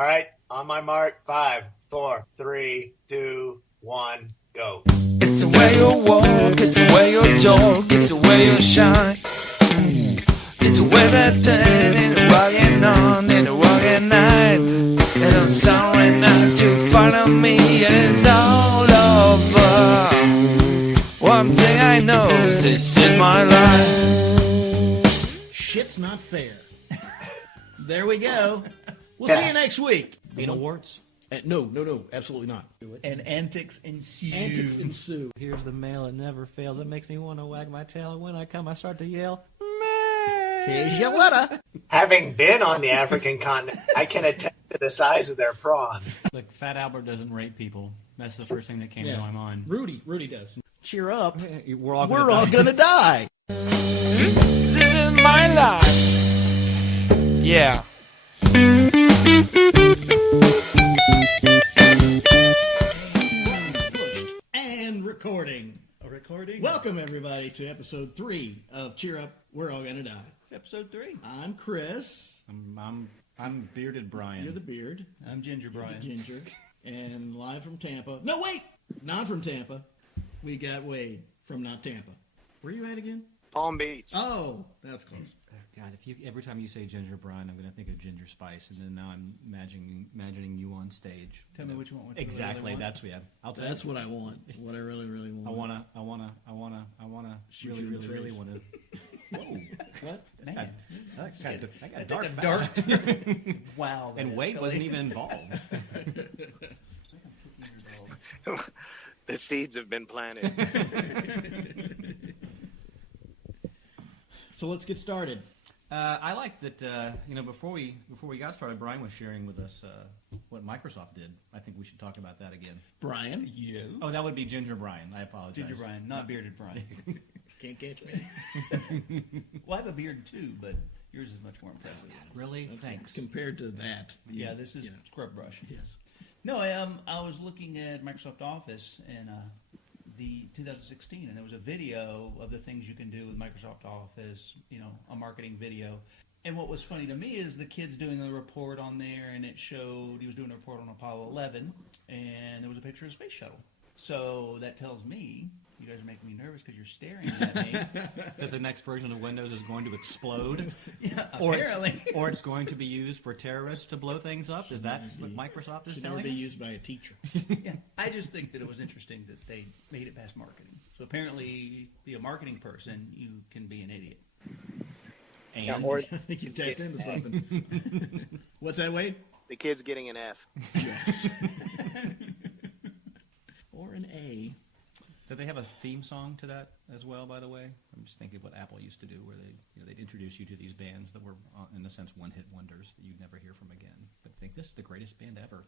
All right, on my mark, 5, 4, 3, 2, 1, go. It's the way you walk, it's the way you talk, it's the way you shine. It's the way that turn and the walking on and the walking night. And I'm sorry not to follow me, and it's all over. One thing I know is this is my life. Shit's not fair. There we go. We'll see you next week. Beetle warts. No, absolutely not. And antics ensue. Antics ensue. Here's the male, it never fails. It makes me want to wag my tail. And when I come, I start to yell, Here's your letter. Having been on the African continent, I can attest to the size of their prawns. Look, Fat Albert doesn't rape people. That's the first thing that came to my mind. Rudy does. Cheer up. We're all gonna die. This is my life. Yeah. Pushed and recording. A recording? Welcome everybody to episode 3 of Cheer Up, We're All Gonna Die. It's episode 3. I'm Chris. I'm Bearded Brian. You're the beard. I'm Ginger You're Brian. the ginger. And live from Tampa. No, wait! Not from Tampa. We got Wade from not Tampa. Where you at again? Palm Beach. Oh, that's close. God, every time you say Ginger Brian, I'm going to think of Ginger Spice, and then now I'm imagining you on stage. Tell me what you want. Exactly, What that's That's what I want. What I really, really want. I wanna Shoot really, you in the really, really face. want to. Whoa. What? Man, I got dark dark. fast. Wow. And Wade wasn't even involved. The seeds have been planted. So let's get started. I like that. Before we got started, Brian was sharing with us what Microsoft did. I think we should talk about that again. Brian. You. Oh, that would be Ginger Brian. I apologize. Ginger Brian, not Bearded Brian. Can't catch me. Well, I have a beard too, but yours is much more impressive. Really? That's- Thanks. Compared to that. Yeah, this is scrub brush. Yes. No, I was looking at Microsoft Office in the 2016, and there was a video of the things you can do with Microsoft Office, a marketing video. And what was funny to me is the kid's doing the report on there, and it showed he was doing a report on Apollo 11, and there was a picture of a space shuttle. So that tells me, you guys are making me nervous because you're staring at me. That the next version of Windows is going to explode. Yeah, Or apparently. or it's going to be used for terrorists to blow things up. Is that what Microsoft is Should telling never be us? used by a teacher. Yeah, I just think that it was interesting that they made it past marketing. So apparently, be a marketing person, you can be an idiot. And I think you tapped into something. What's that, Wade? The kid's getting an F. Yes. Or an A. did they have a theme song to that as well? By the way, I'm just thinking of what Apple used to do, where they'd introduce you to these bands that were, in a sense, one-hit wonders that you'd never hear from again. But think this is the greatest band ever.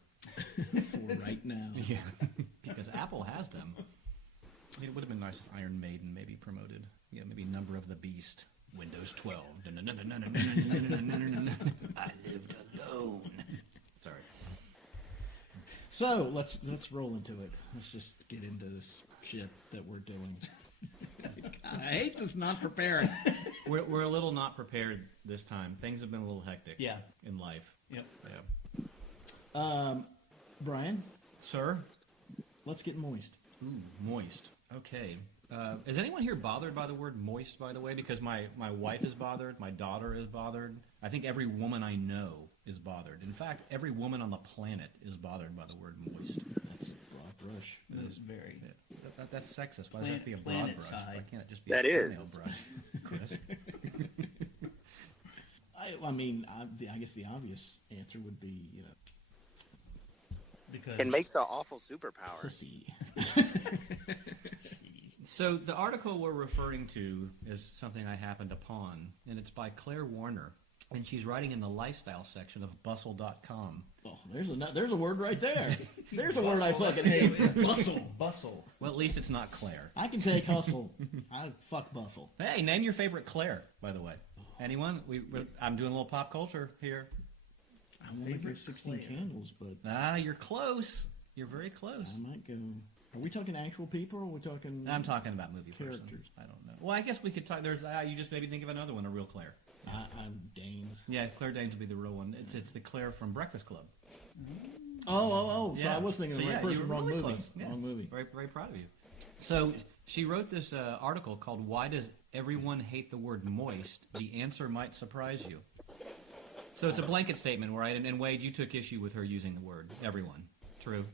For right now. Yeah, because Apple has them. It would have been nice if Iron Maiden maybe promoted, maybe Number of the Beast, Windows 12. I lived alone. Sorry. So let's roll into it. Let's just get into this shit that we're doing. God, I hate this not preparing. We're a little not prepared this time. Things have been a little hectic. Yeah. In life. Yep. Yeah. Brian, Sir? let's get moist. Ooh, moist. Okay. Is anyone here bothered by the word moist, by the way? Because my wife is bothered. My daughter is bothered. I think every woman I know is bothered. In fact, every woman on the planet is bothered by the word moist. That's broad brush. That is very. That's sexist. Why does it have to be a broad Planet brush? side. Why can't it just be That a is. female brush? Chris? I guess the obvious answer would be, Because It makes an awful superpower. pussy. So the article we're referring to is something I happened upon, and it's by Claire Warner, and she's writing in the lifestyle section of bustle.com. Oh, there's a word right there. There's a word I fucking hate. Bustle. bustle. Well, at least it's not Claire. I can take hustle. I fuck bustle. Hey, name your favorite Claire, by the way. Anyone? I'm doing a little pop culture here. I want to go 16 candles, but You're close. You're very close. I might go. Are we talking actual people or are we talking? I'm talking about movie Characters. person. I don't know. Well, I guess we could talk. You just maybe think of another one, a real Claire. I I'm Danes. Yeah, Claire Danes would be the real one. It's the Claire from Breakfast Club. Oh. So Yeah. I was thinking So, the right yeah, you person. were Wrong really movie. close. Yeah. Wrong movie. Very, very proud of you. So she wrote this article called "Why Does Everyone Hate the Word Moist? The Answer Might Surprise You." So it's a blanket statement, right? And Wade, you took issue with her using the word "everyone." True.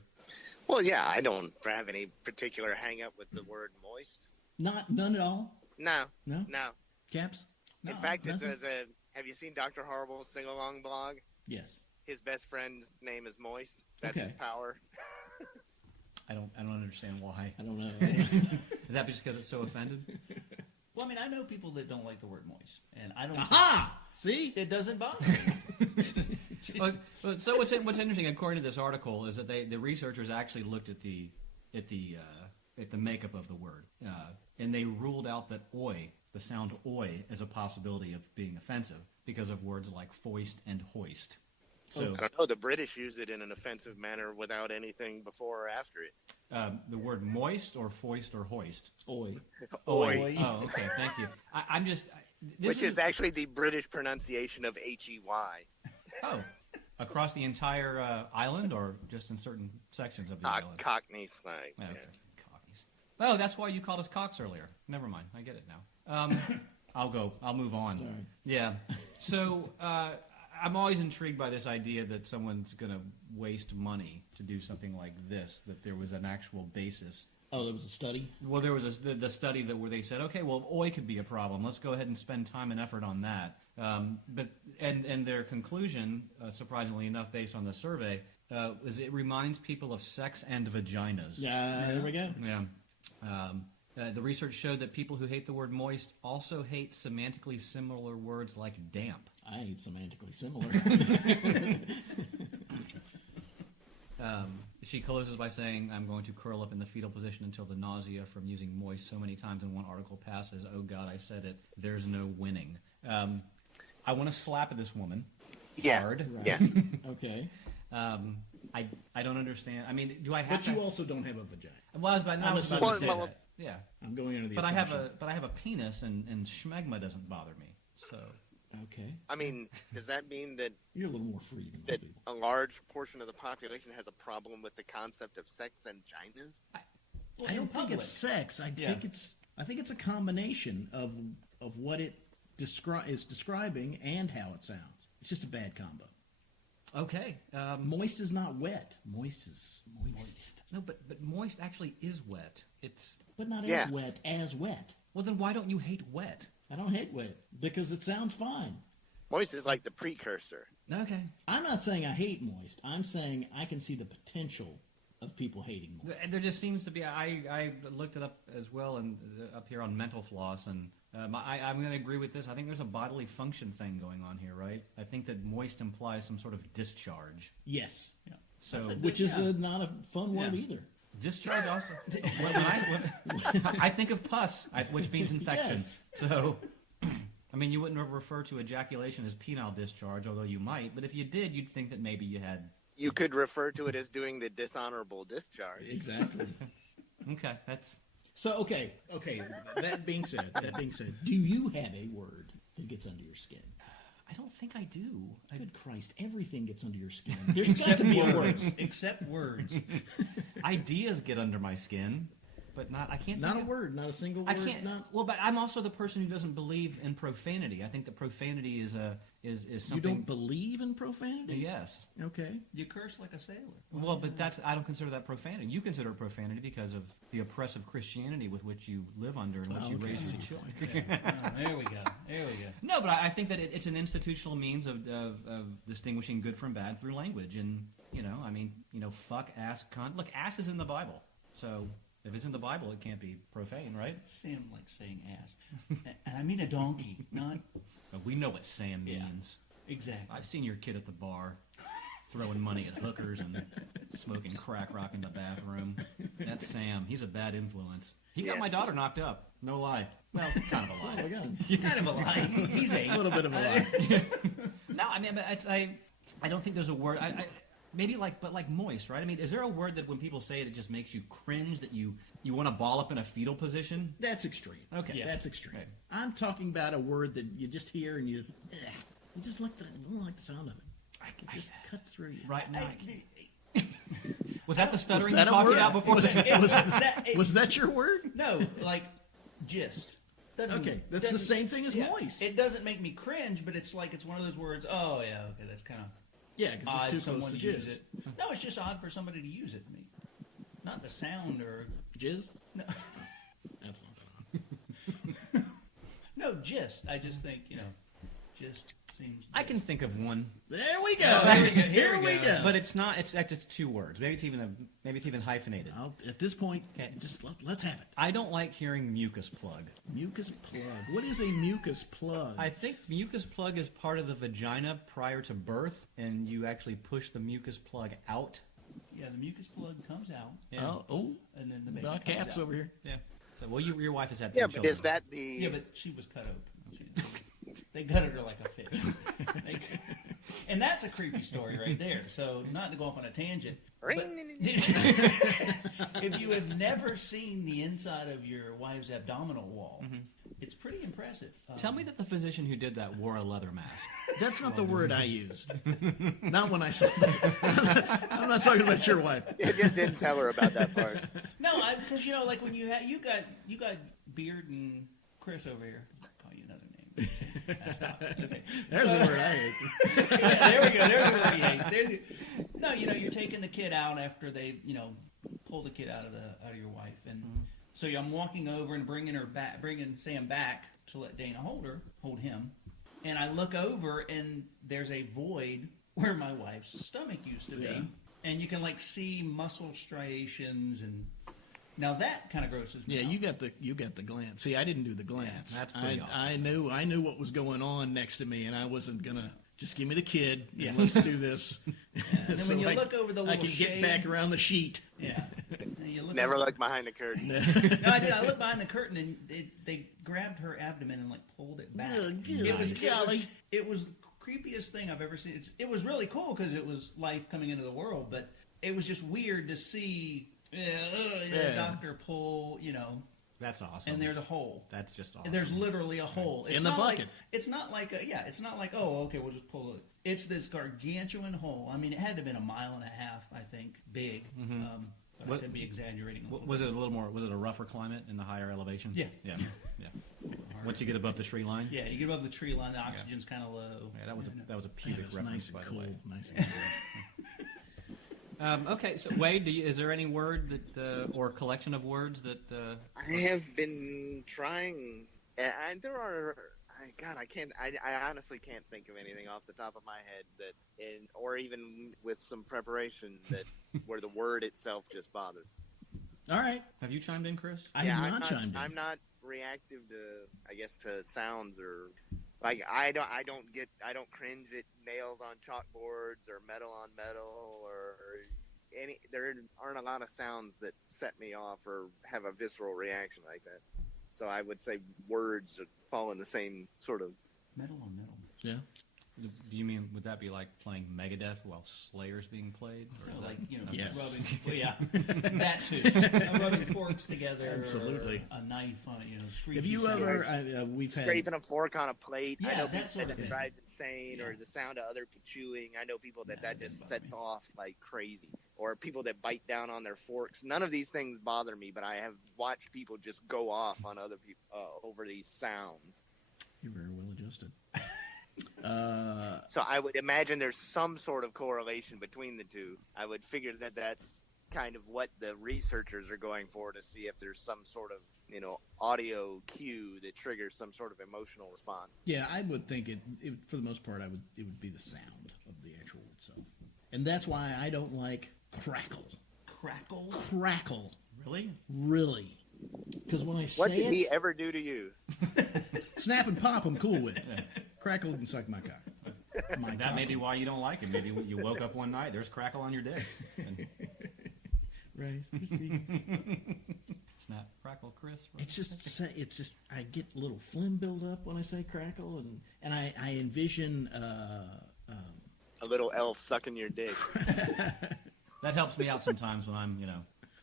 Well, yeah, I don't have any particular hang up with the word moist. None at all. No. No? No. Caps? In fact, it's nothing? as a. Have you seen Dr. Horrible's sing-along blog? Yes. His best friend's name is Moist. That's his Okay. power. I don't understand why. I don't know. Is that just because it's so offended? Well, I mean, I know people that don't like the word moist, and I don't. Aha! See? It doesn't bother me. So what's interesting, according to this article, is that the researchers actually looked at the makeup of the word, and they ruled out that "oi," the sound "oi," as a possibility of being offensive because of words like "foist" and "hoist." So I don't know. The British use it in an offensive manner without anything before or after it. the word "moist" or "foist" or "hoist." Oi. Oi. Oh, okay, thank you. I'm just this Which is actually the British pronunciation of H-E-Y. oh across the entire island or just in certain sections of the island. Cockney slang. Oh, okay. Yeah. Cockies. Oh, that's why you called us cocks earlier. Never mind. I get it now. I'll move on. Sorry. Yeah. So I'm always intrigued by this idea that someone's going to waste money to do something like this, that there was an actual basis. Oh, there was a study? Well, there was the study where they said, okay, well, oi could be a problem. Let's go ahead and spend time and effort on that. But their conclusion, surprisingly enough, based on the survey, is it reminds people of sex and vaginas. Yeah, there we go. Yeah. The research showed that people who hate the word moist also hate semantically similar words like damp. I hate semantically similar. She closes by saying, I'm going to curl up in the fetal position until the nausea from using moist so many times in one article passes. Oh, God, I said it. There's no winning. I want to slap this woman hard. Right. Yeah. Okay. I don't understand. I mean, do I have But to... you also don't have a vagina. Well, I was about to say Well, that. Yeah. I'm going under the But I assumption. have a penis, and schmegma doesn't bother me. So Okay. I mean, does that mean that, You're a little more free than most that people. a large portion of the population has a problem with the concept of sex and vaginas? Well, I in don't think public. it's sex. I Yeah. think it's a combination of what it is describing and how it sounds. It's just a bad combo. okay. Moist is not wet. Moist is moist. No, but moist actually is wet. It's But not Yeah. as wet as wet. well. Then why don't you hate wet? I don't hate wet because it sounds fine. Moist is like the precursor. Okay. I'm not saying I hate moist. I'm saying I can see the potential of people hating moist. There just seems to be. I looked it up as well, and up here on Mental Floss, and I'm going to agree with this. I think there's a bodily function thing going on here, right? I think that moist implies some sort of discharge. Yes. Yeah. So That's a- Which is Yeah. not a fun word Yeah. either. discharge also. I think of pus, which means infection. Yes. So. I mean, you wouldn't refer to ejaculation as penile discharge, although you might. But if you did, you'd think that maybe you had. You could refer to it as doing the dishonorable discharge. Exactly. Okay, that's. So okay. That being said, do you have a word that gets under your skin? I don't think I do. Good Christ, everything gets under your skin. There's got to be a word. Except words. Ideas get under my skin, but not. I can't. Not think a of- word, not a single word. I can't. Not, Well, but I'm also the person who doesn't believe in profanity. I think that profanity is you something. don't believe in profanity? Yes. Okay. You curse like a sailor. Well, but I don't consider that profanity. You consider it profanity because of the oppressive Christianity with which you live under and which you Okay. raise your children. Oh, there we go. There we go. No, but I think that it's an institutional means of distinguishing good from bad through language. And, fuck, ass, cunt. Look, ass is in the Bible. So if it's in the Bible, it can't be profane, right? Sam likes saying ass. And I mean a donkey, not But we know what Sam Yeah. means. exactly. I've seen your kid at the bar throwing money at hookers and smoking crack rock in the bathroom. That's Sam. He's a bad influence. He got Yeah. my daughter knocked up. No lie. Well, kind of a Oh lie. my God. Kind of a lie. He's A eight. little bit of a lie. No, I mean, I don't think there's a word. Maybe but like moist, right? I mean, is there a word that when people say it, it just makes you cringe, that you want to ball up in a fetal position? That's extreme. Okay. Yeah. That's extreme. Right. I'm talking about a word that you just hear and you just don't like the sound of it. It just cuts through you. Right now. Was that the stuttering Was that you a talked word? about before? Was that your word? No, like gist. Okay, that's the same thing as moist. It doesn't make me cringe, but it's like it's one of those words. Oh yeah, okay, that's kind of Yeah, because odd. it's too Someone close to to use jizz. it. No, it's just odd for somebody to use it. I mean, not the sound or Jizz? no, That's not that. no gist. I just think just seems. I can think of one, There we go. Oh, here we go. Here we go. but it's not. It's actually 2 words. Maybe it's even hyphenated. At this point, just let's have it. I don't like hearing mucus plug. Mucus plug. What is a mucus plug? I think mucus plug is part of the vagina prior to birth, and you actually push the mucus plug out. Yeah, the mucus plug comes out, Yeah. Oh, and then the baby Doc comes Caps out. over here. Yeah. So, well, your wife has had Yeah, 3 but children. is that the? Yeah, but she was cut open. They gutted her like a fish. And that's a creepy story right there. So, not to go off on a tangent. But if you have never seen the inside of your wife's abdominal wall, it's pretty impressive. Tell me that the physician who did that wore a leather mask. That's not the word I used. Not when I said that. I'm not talking about your wife. I just didn't tell her about that part. No, because like when you got Beard and Chris over here. I'll call you another name. Stop. Okay. There's a word I hate. Yeah, there we go. There's the word he hates. No, you're taking the kid out after they, pull the kid out of your wife, and so I'm walking over and bringing Sam back to let Dana hold him, and I look over and there's a void where my wife's stomach used to be, and you can see muscle striations, and now that kind of grosses me Yeah, out. you got the glance. See, I didn't do the glance. That's pretty awesome. I knew what was going on next to me, and I wasn't gonna just give me the kid. Yeah. And let's do this. And then when you look over the I little can get shade- back around the sheet. Yeah. And you look Never over- looked behind the curtain. No, I did. I looked behind the curtain and they grabbed her abdomen and pulled it back. Oh, It was the creepiest thing I've ever seen. It was really cool because it was life coming into the world, but it was just weird to see the doctor pull, That's awesome. and there's a hole. That's just awesome. There's literally a hole. It's In the not bucket. It's not like it's not like, oh, okay, we'll just pull it. It's this gargantuan hole. I mean, it had to have been 1.5 miles, I think, big. But I What- could be exaggerating a little Was bit. it a little more? Was it a rougher climate in the higher elevations? Yeah. Yeah. Once you get above the tree line. Yeah, you get above the tree line, the oxygen's kind of low. Yeah, that was a That pubic was reference, nice by and the cool. way. Nice and cool. Okay, so Wade, is there any word that, or collection of words that? I have been trying, and there are. I can't. I honestly can't think of anything off the top of my head or even with some preparation where the word itself just bothered. All right. Have you chimed in, Chris? I have not chimed in. I'm not reactive to sounds or I don't cringe at nails on chalkboards or metal on metal or any. There aren't a lot of sounds that set me off or have a visceral reaction like that. So I would say words fall in the same sort of. Metal on metal. Yeah. Do you mean, would that be like playing Megadeth while Slayer's being played? Or No, Yes. rubbing. Well, yeah, that too. Rubbing forks together. Absolutely. Or a knife on, screechy Have you sound. ever? We've had. Scraping a fork on a plate. I Yeah, know that people sort of that thing. drives insane, or the sound of other people chewing. I know people that just sets off like crazy, or people that bite down on their forks. None of these things bother me, but I have watched people just go off on other people over these sounds. You're very well adjusted. So I would imagine there's some sort of correlation between the two. I would figure that that's kind of what the researchers are going for, to see if there's some sort of audio cue that triggers some sort of emotional response. Yeah, I would think it for the most part. It would be the sound of the actual word itself, and that's why I don't like crackle. Crackle. Crackle, Really? really, because when I say What did it, he ever do to you? snap and pop, I'm cool with. Crackle and suck my cock. That may be why you don't like it. Maybe you woke up one night, there's Crackle on your dick. And Rice Krispies. snap, Crackle, Chris. It's just I get a little phlegm build up when I say crackle, and I envision A little elf sucking your dick. That helps me out sometimes when I'm,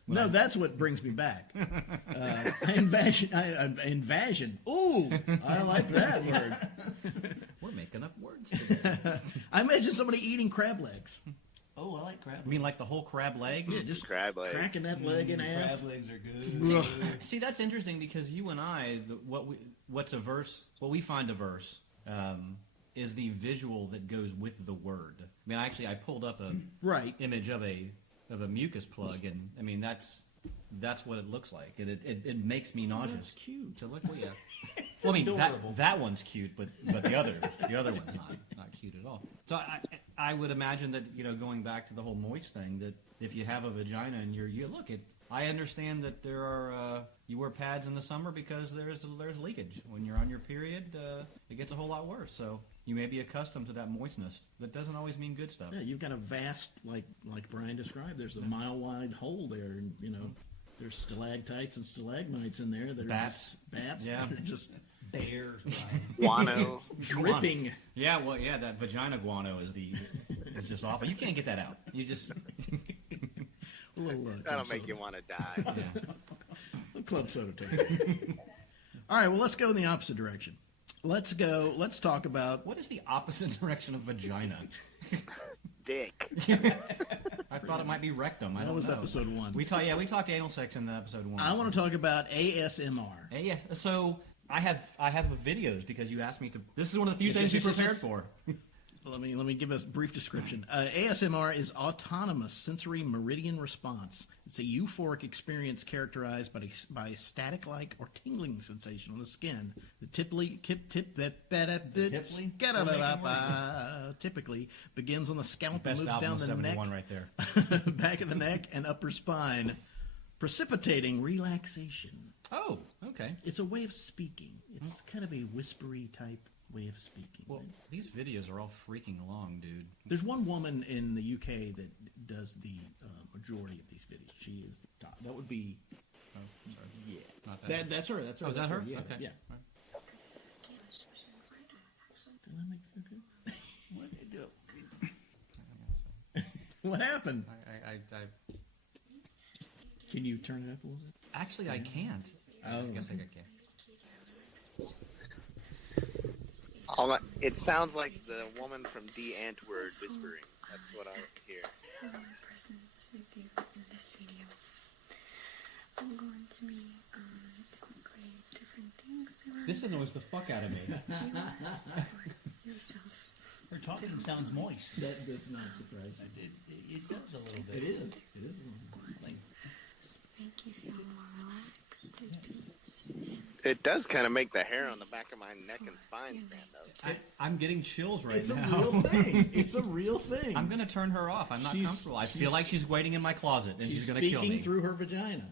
No, that's what brings me back. Invasion. Ooh, I like that word. We're making up words today. I imagine somebody eating crab legs. Oh, I like crab. I mean, like the whole crab leg? Yeah, just Crab legs. cracking that leg in half. Crab legs are good. See, that's interesting because you and I, what we find averse is the visual that goes with the word. I mean, I pulled up a Right. image of a mucus plug, and I mean that's what it looks like. It makes me nauseous. That's cute. To look, well, yeah. Well, I mean that one's cute, but the other one's not cute at all. So I would imagine that going back to the whole moist thing, that if you have a vagina and you look at. I understand that there are you wear pads in the summer because there's leakage. When you're on your period, it gets a whole lot worse. So you may be accustomed to that moistness. That doesn't always mean good stuff. Yeah, you've got a vast, like Brian described. There's a mile-wide hole there, and there's stalactites and stalagmites in there. There's Bats. Bats. Yeah. That are just Bears. Guano. dripping. Yeah, well, yeah, that vagina guano is just awful. You can't get that out. You just A little, That'll club make soda. you want to die. yeah. A club soda take. All right, well, let's go in the opposite direction. Let's talk about. What is the opposite direction of vagina? Dick. I thought it might be rectum. I That don't was know. episode 1. We talked anal sex in episode 1. I want to talk about ASMR. Yes. So I have videos because you asked me to. This is one of the few Yes, things yes, you yes, prepared yes. for. Let me give a brief description. ASMR is autonomous sensory meridian response. It's a euphoric experience characterized by a static-like or tingling sensation on the skin. The typically begins on the scalp and Best moves album down of the 71 neck, right there. back of the neck, and upper spine, precipitating relaxation. Oh, okay. It's a way of speaking. It's kind of a whispery type way of speaking. Well, these videos are all freaking along, dude. There's one woman in the UK that does the majority of these videos. She is the top. That would be. Oh, sorry. Yeah. Not that. That's her. That's her. Oh, is that her? Yeah. Okay. Yeah. All right. What did they do? What happened? I Can you turn it up a little bit? actually I can't. Oh. I guess I can. It sounds like the woman from D. Antwoord whispering. That's what I hear. For my presence with you in this video. I'm going to be create different things around This annoys the fuck out of me. you yourself. Her talking sounds moist. That does not surprise It does a little bit. It is. It is. Like, Make you feel more relaxed at peace. It does kind of make the hair on the back of my neck and spine stand up. I'm getting chills right It's now. a real thing. It's a real thing. I'm going to turn her off. I'm not She's- comfortable. I she's- feel like she's waiting in my closet and she's going to kill speaking me. through her vagina.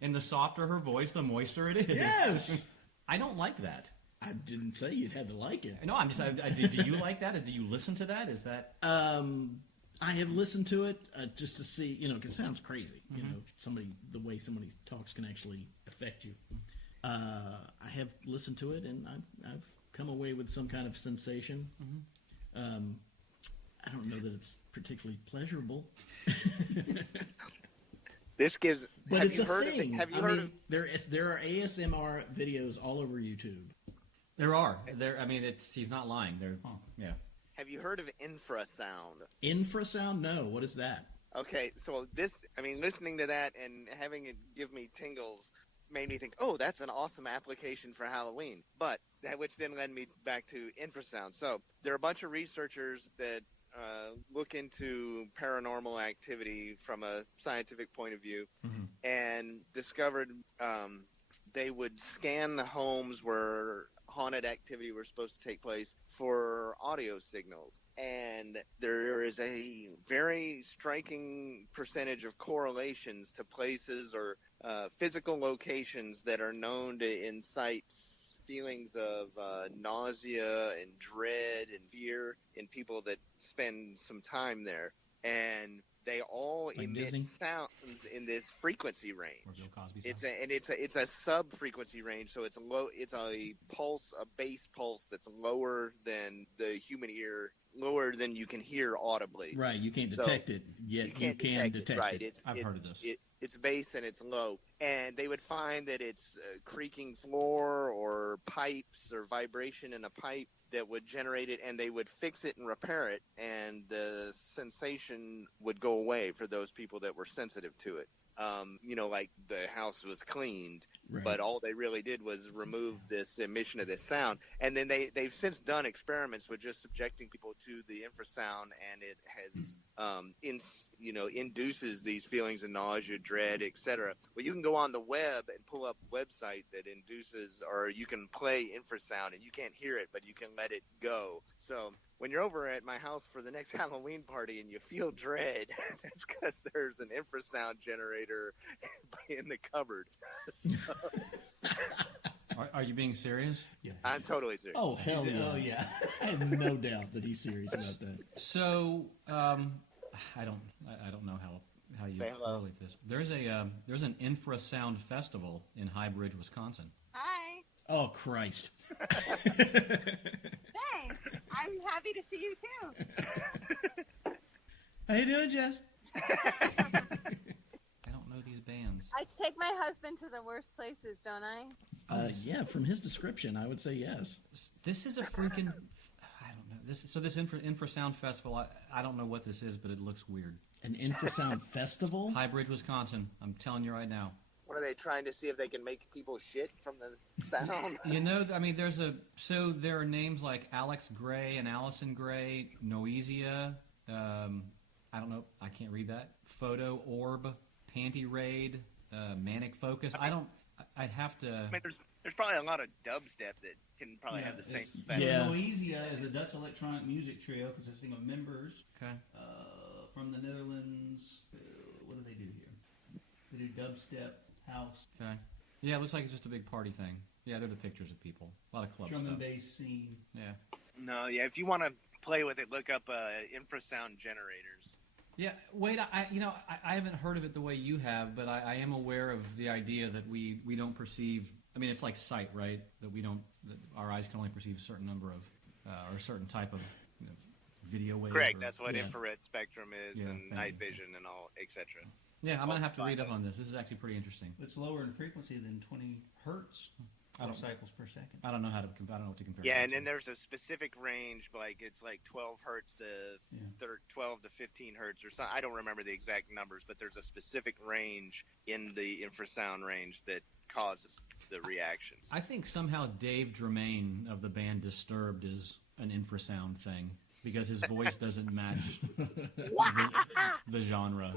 And the softer her voice, the moister it is. Yes. I don't like that. I didn't say you'd had to like it. No, I'm just. Do you like that? Do you listen to that? Is that? I have listened to it just to see, because it sounds crazy. The way somebody talks can actually affect you. I have listened to it, and I've come away with some kind of sensation. I don't know that it's particularly pleasurable, This gives. but have it's you a heard thing. of it? Have you I heard mean, of? there are ASMR videos all over YouTube. There are. He's not lying. Yeah. Have you heard of infrasound? Infrasound? No. What is that? Okay, so listening to that and having it give me tingles made me think, oh, that's an awesome application for Halloween. But which then led me back to infrasound. So there are a bunch of researchers that look into paranormal activity from a scientific point of view, and discovered they would scan the homes where haunted activity were supposed to take place for audio signals, and there is a very striking percentage of correlations to places or physical locations that are known to incite feelings of nausea and dread and fear in people that spend some time there, and they all Like emit Disney? sounds in this frequency range. Or Bill Cosby's It's a sub frequency range, so it's low. It's a pulse, a bass pulse that's lower than the human ear lower than you can hear audibly. Right, you can't So, detect it, yet you can detect it. Right, I've heard of this. It's bass and it's low, and they would find that it's creaking floor or pipes or vibration in a pipe that would generate it, and they would fix it and repair it, and the sensation would go away for those people that were sensitive to it. Like the house was cleaned, Right. but all they really did was remove this emission of this sound. And then they've since done experiments with just subjecting people to the infrasound, and it has induces these feelings of nausea, dread, etc. Well, you can go on the web and pull up a website that induces, or you can play infrasound, and you can't hear it, but you can let it go. So when you're over at my house for the next Halloween party and you feel dread, that's because there's an infrasound generator in the cupboard. So, Are you being serious? Yeah. I'm totally serious. Oh, hell yeah. Oh, yeah. I have no doubt that he's serious about that. So, I don't know how you Say hello. relate this. There's an infrasound festival in High Bridge, Wisconsin. Hi. Oh, Christ. Thanks. I'm happy to see you too. How you doing, Jess? I don't know these bands. I take my husband to the worst places, don't I? Yeah, from his description, I would say yes. This is a freaking. I don't know. This infrasound festival. I don't know what this is, but it looks weird. An infrasound festival? High Bridge, Wisconsin. I'm telling you right now. What are they trying to see if they can make people shit from the sound? I mean, there are names like Alex Gray and Allison Gray, Noesia. I don't know. I can't read that. Photo Orb, Panty Raid, Manic Focus. I'd have to. I mean, there's probably a lot of dubstep that can probably have the same effect. Yeah. Noesia is a Dutch electronic music trio consisting of members Okay. from the Netherlands. What do they do here? They do dubstep, house, Okay. Yeah, it looks like it's just a big party thing. Yeah, they're the pictures of people. A lot of club drum stuff. and bass scene. Yeah. No, yeah. If you want to play with it, look up infrasound generators. Yeah, wait, I haven't heard of it the way you have, but I am aware of the idea that we don't perceive. I mean, it's like sight, right? That our eyes can only perceive a certain number of, or a certain type of video wave. Correct. That's what yeah. infrared spectrum is, Yeah, and thank night you. vision and all, etc. Yeah, I'm going to have to read up on this. This is actually pretty interesting. It's lower in frequency than 20 hertz. I don't- cycles per second. I don't know I don't know what to compare. Yeah, it and to. then there's a specific range, it's like 12 hertz to 12 to 15 hertz or something. I don't remember the exact numbers, but there's a specific range in the infrasound range that causes the reactions. I think somehow Dave Germain of the band Disturbed is an infrasound thing because his voice doesn't match the genre.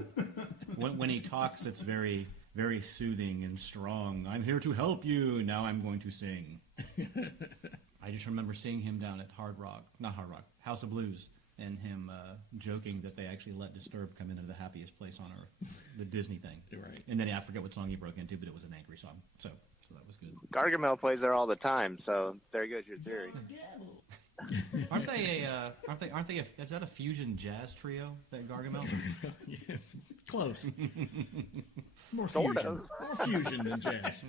When he talks, it's very, very soothing and strong. I'm here to help you. Now I'm going to sing. I just remember seeing him down at House of Blues, and him joking that they actually let Disturbed come into the happiest place on earth, the Disney thing. Right. And then I forget what song he broke into, but it was an angry song. So that was good. Gargamel plays there all the time, so there goes your theory. Aren't they? Is that a fusion jazz trio? That Gargamel? Yes. Close. More Sort fusion. of. More fusion than jazz.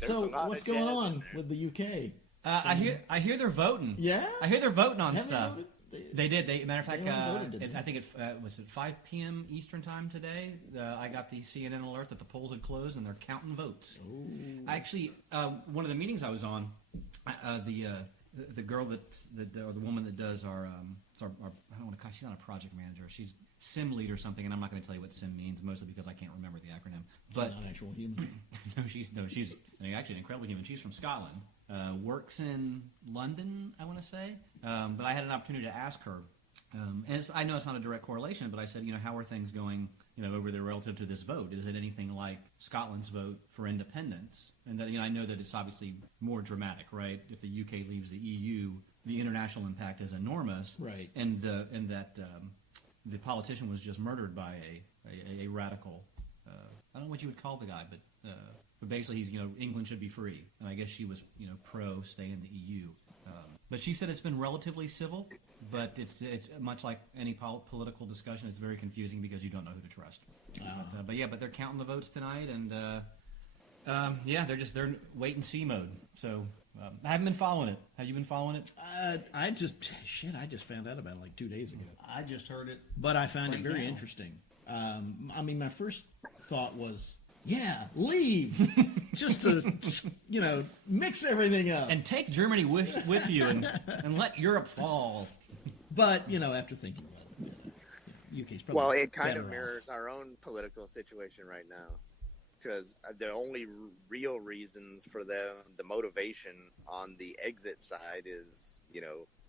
There's So, a lot what's of going jazz on with the UK? I hear they're voting. Yeah? I hear they're voting on Haven't stuff. voted? They did. Matter of fact, They already voted, didn't they? I think it was at 5 p.m. Eastern time today. I got the CNN alert that the polls had closed and they're counting votes. Actually, one of the meetings I was on, the girl or the woman that does our I don't want to call. She's not a project manager. She's sim lead or something, and I'm not going to tell you what sim means, mostly because I can't remember the acronym. But Not actual human. she's actually an incredible human. She's from Scotland. Works in London, I want to say. But I had an opportunity to ask her, and I know it's not a direct correlation, but I said, how are things going, over there relative to this vote? Is it anything like Scotland's vote for independence? And that, I know that it's obviously more dramatic, right? If the UK leaves the EU, the international impact is enormous, Right. And that the politician was just murdered by a radical. I don't know what you would call the guy, but basically he's England should be free, and I guess she was pro stay in the EU. But she said it's been relatively civil, but it's much like any political discussion. It's very confusing because you don't know who to trust. But they're counting the votes tonight, and they're wait and see mode. So I haven't been following it. Have you been following it? I just found out about it like 2 days ago. I just heard it. But I found it Right very now. interesting. I mean, my first thought was, yeah, leave. Just to, mix everything up. And take Germany with you and let Europe fall. But, after thinking about it, UK's probably Well, it kind better of off. mirrors our own political situation right now. Because the only real reasons for the motivation on the exit side is,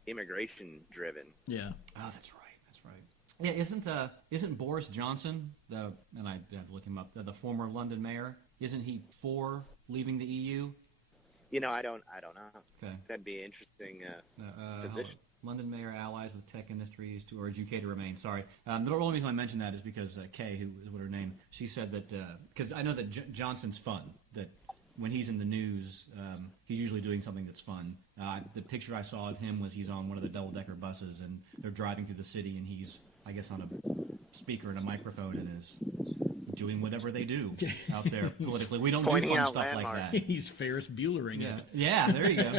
immigration driven. Yeah. Oh, that's right. That's right. Yeah, isn't Boris Johnson and I have to look him up, the former London mayor? Isn't he for leaving the EU? I don't know. Okay. That'd be an interesting Hold position. on. London mayor allies with tech industries to urge UK to remain. Sorry. The only reason I mentioned that is because Kay, who is what her name, she said that, because I know that Johnson's fun, that when he's in the news, he's usually doing something that's fun. The picture I saw of him was he's on one of the double-decker buses, and they're driving through the city, and he's, I guess, on a speaker and a microphone and is doing whatever they do out there politically. We don't do Pointing fun out stuff like landmarks. that. He's Ferris Buellering Yeah, it. yeah, there you go.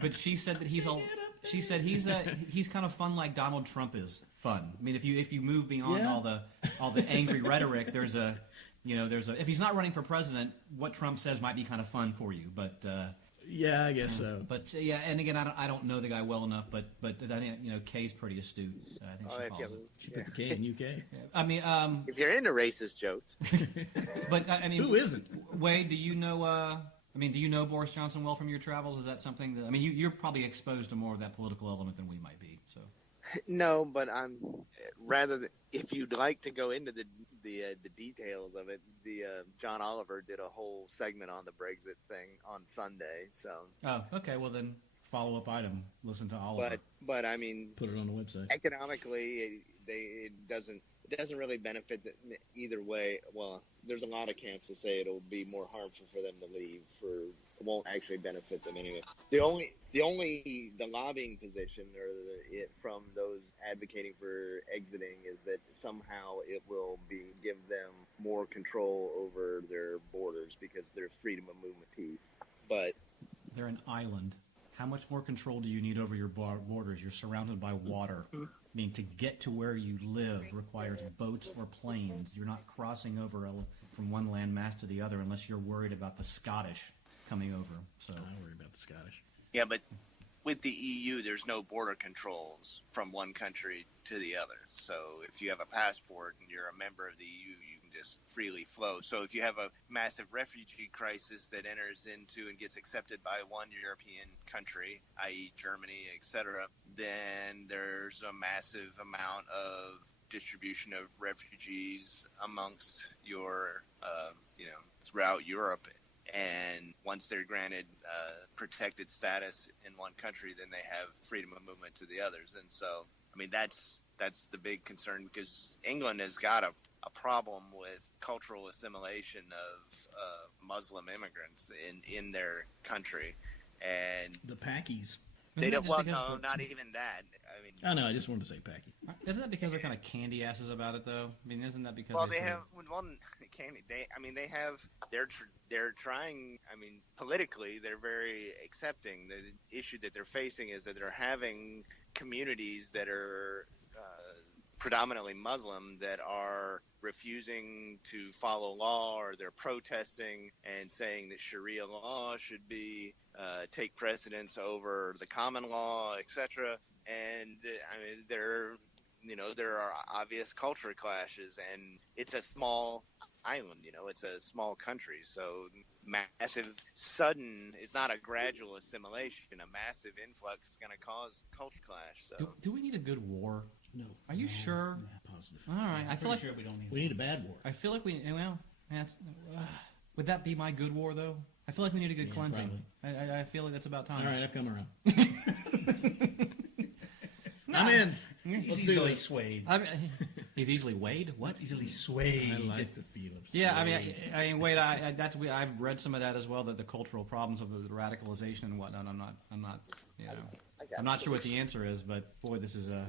But she said that he's all. She said he's kind of fun like Donald Trump is fun. I mean, if you move beyond Yeah. all the angry rhetoric, there's a if he's not running for president, what Trump says might be kind of fun for you. But Yeah, I guess so. but yeah, and again, I don't know the guy well enough, but I think Kay's pretty astute. I think Oh, she if follows you- it. She put the K in UK. I mean, If you're into racist jokes, but I mean, Who isn't? Wade, do you know? Do you know Boris Johnson well from your travels? Is that something that you're probably exposed to more of that political element than we might be. So no, but I'm if you'd like to go into the details of it, John Oliver did a whole segment on the Brexit thing on Sunday. So, okay, well then follow-up item. Listen to Oliver. but I mean, Put it on the website. economically, it doesn't really benefit either way. Well, there's a lot of camps that say it'll be more harmful for them to leave. It won't actually benefit them anyway. The lobbying position from those advocating for exiting is that somehow it will give them more control over their borders because there's freedom of movement piece. But They're an island. How much more control do you need over your borders? You're surrounded by water. To get to where you live requires boats or planes. You're not crossing over from one landmass to the other unless you're worried about the Scottish coming over. So I worry about the Scottish. yeah, but with the EU, there's no border controls from one country to the other. So if you have a passport and you're a member of the EU, you can just freely flow. So if you have a massive refugee crisis that enters into and gets accepted by one European country, i.e. Germany, etc., then there's a massive amount of distribution of refugees amongst your, throughout Europe. And once they're granted protected status in one country, then they have freedom of movement to the others. And so, that's the big concern because England has got a problem with cultural assimilation of Muslim immigrants in their country. And The Packies. they Isn't don't, that well, just because no, not even that. I know, I just wanted to say Packy. Isn't that because they're kind of candy asses about it, though? Isn't that because Well, they they sort have of- one. They're trying. Politically, they're very accepting. The issue that they're facing is that they're having communities that are predominantly Muslim that are refusing to follow law, or they're protesting and saying that Sharia law should be take precedence over the common law, etc. And there are obvious culture clashes, and it's a small island, it's a small country, so massive sudden is not a gradual assimilation. A massive influx is going to cause culture clash. So Do we need a good war? No. Are you sure? Positive. All right. I feel like Pretty sure we don't need. We need a bad war. I feel like would that be my good war though? I feel like we need a good Yeah, cleansing. I feel like that's about time. All right, I've come around. I'm in. He's Let's do easily this. swayed. He's easily Wade. What? Easily swayed. I like the feel of Yeah, sway. Wade. I've read some of that as well. That the cultural problems of the radicalization and whatnot. I'm not. I'm not sure what the answer is, but boy, this is a.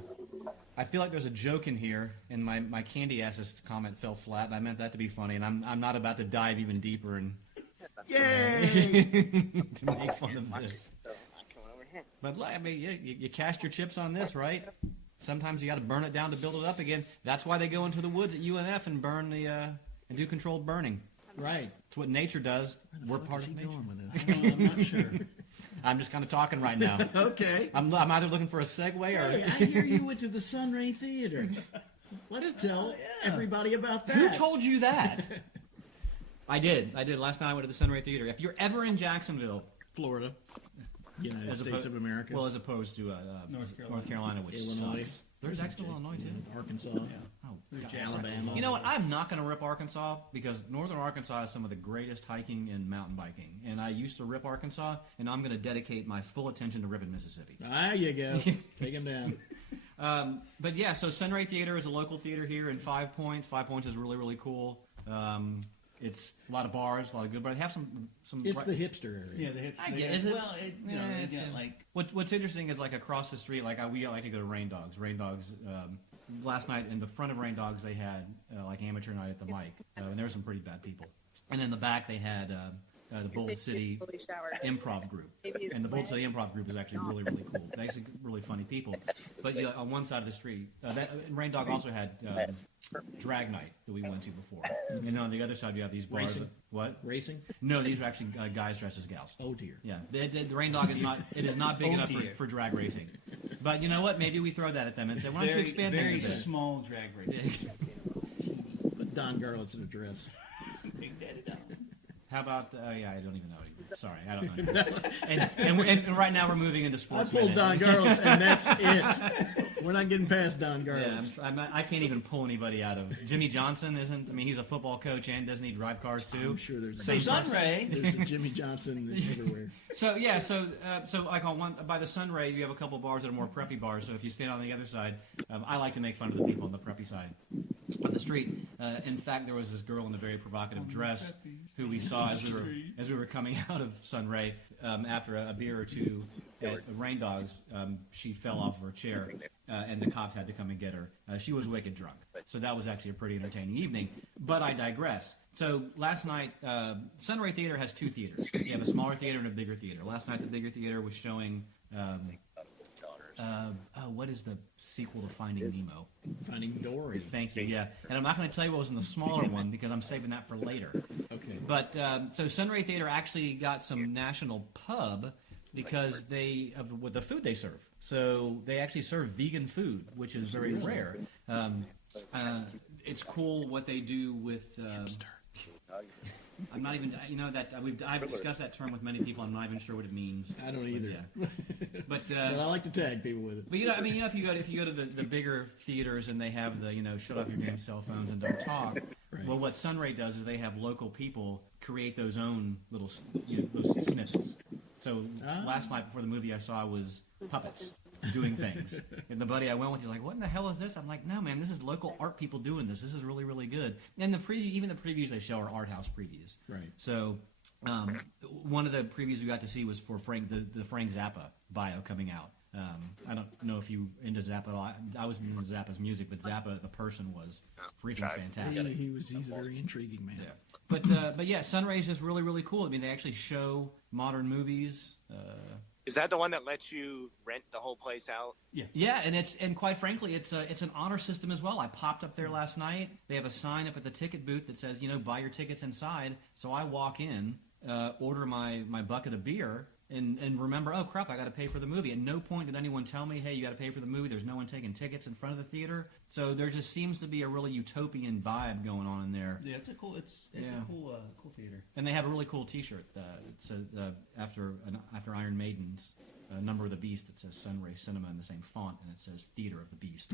I feel like there's a joke in here, and my candy asses comment fell flat. And I meant that to be funny, and I'm not about to dive even deeper and Yay! to make fun of this. So I'm coming over here. But I mean, you cast your chips on this, right? Sometimes you got to burn it down to build it up again. That's why they go into the woods at UNF and burn and do controlled burning. Right. It's what nature does. We're Fuck part is of he nature. going with this? I'm not sure. I'm just kind of talking right now. Okay. I'm either looking for a segue or. Hey, I hear you went to the Sunray Theater. Let's tell everybody about that. Who told you that? I did. Last night I went to the Sunray Theater. If you're ever in Jacksonville, Florida, United States of America. well, as opposed to North Carolina, which Illinois. sucks. There's actually Illinois too. Arkansas. Oh, God. Alabama. You know what? I'm not going to rip Arkansas because northern Arkansas has some of the greatest hiking and mountain biking. And I used to rip Arkansas, and I'm going to dedicate my full attention to ripping Mississippi. There you go. Take him down. But yeah, so Sunray Theater is a local theater here in 5 Points. 5 Points is really, really cool. It's a lot of bars, a lot of good, but they have some. It's the hipster area. Yeah, the hip. I get- is it? Well, you know, they get like. What's interesting is like across the street, like we like to go to Rain Dogs. Rain Dogs. Last night in the front of Rain Dogs, they had like amateur night at the mic, and there were some pretty bad people. And in the back, they had the Bold City Improv Group, and the Bold City Improv Group is actually really, really cool. They're actually really funny people. But yeah, on one side of the street, Rain Dog also had Drag Night that we went to before, and on the other side you have these bars. Racing? What? Racing? No, these are actually guys dressed as gals. Oh dear. Yeah, the Rain Dog is not. It is not big Oh, enough dear. for drag racing. But you know what? Maybe we throw that at them and say, "Why don't you Very, expand very things a bit?" small drag race. But Don Garland's in a dress. How about? Yeah, I don't even know. Sorry, I don't know. and right now we're moving into I sports. pulled Don Garland's, and that's it. We're not getting past Don Yeah, Garland's. I can't even pull anybody out of Jimmy Johnson. Isn't? I mean, he's a football coach and doesn't he drive cars too? I'm sure there's So Sunray. there's a Jimmy Johnson everywhere. So yeah, so like on one by the Sunray, you have a couple bars that are more preppy bars. So if you stand on the other side, I like to make fun of the people on the preppy side of the street. In fact, there was this girl in a very provocative dress who we saw as we were coming out of Sunray after a beer or two at Rain Dogs. She fell off of her chair, and the cops had to come and get her. She was wicked drunk, so that was actually a pretty entertaining evening. But I digress. So last night, Sunray Theater has two theaters. You have a smaller theater and a bigger theater. Last night, the bigger theater was showing. What is the sequel to Finding Nemo? Finding Dory. Thank you. Yeah, and I'm not going to tell you what was in the smaller one because I'm saving that for later. Okay. But so Sunray Theater actually got some national pub because with the food they serve. So they actually serve vegan food, which is very rare. It's cool what they do with. I'm not even. You know that I've discussed that term with many people. I'm not even sure what it means. I don't either. But But I like to tag people with it. But if you go to the bigger theaters and they have the shut off your damn cell phones and don't talk. Right. Well, what Sunray does is they have local people create those own little those snippets. So last night before the movie, I saw was puppets doing things, and the buddy I went with, he's like, "What in the hell is this?" I'm like, "No, man, this is local art people doing this. This is really, really good." And even the previews they show are art house previews. Right. So one of the previews we got to see was for Frank the Frank Zappa bio coming out. I don't know if you into Zappa at all. I was into Zappa's music, but Zappa the person was freaking fantastic. He's a very intriguing man. Yeah. But yeah, Sunray is just really, really cool. I mean, they actually show modern movies. Is that the one that lets you rent the whole place out? Yeah, and quite frankly, it's an honor system as well. I popped up there last night. They have a sign up at the ticket booth that says, buy your tickets inside. So I walk in, order my bucket of beer, and remember, oh crap, I got to pay for the movie. At no point did anyone tell me, hey, you got to pay for the movie. There's no one taking tickets in front of the theater. So there just seems to be a really utopian vibe going on in there. Yeah, it's a cool cool theater. And they have a really cool T-shirt. It's after Iron Maiden's Number of the Beast. It says Sunray Cinema in the same font, and it says Theater of the Beast,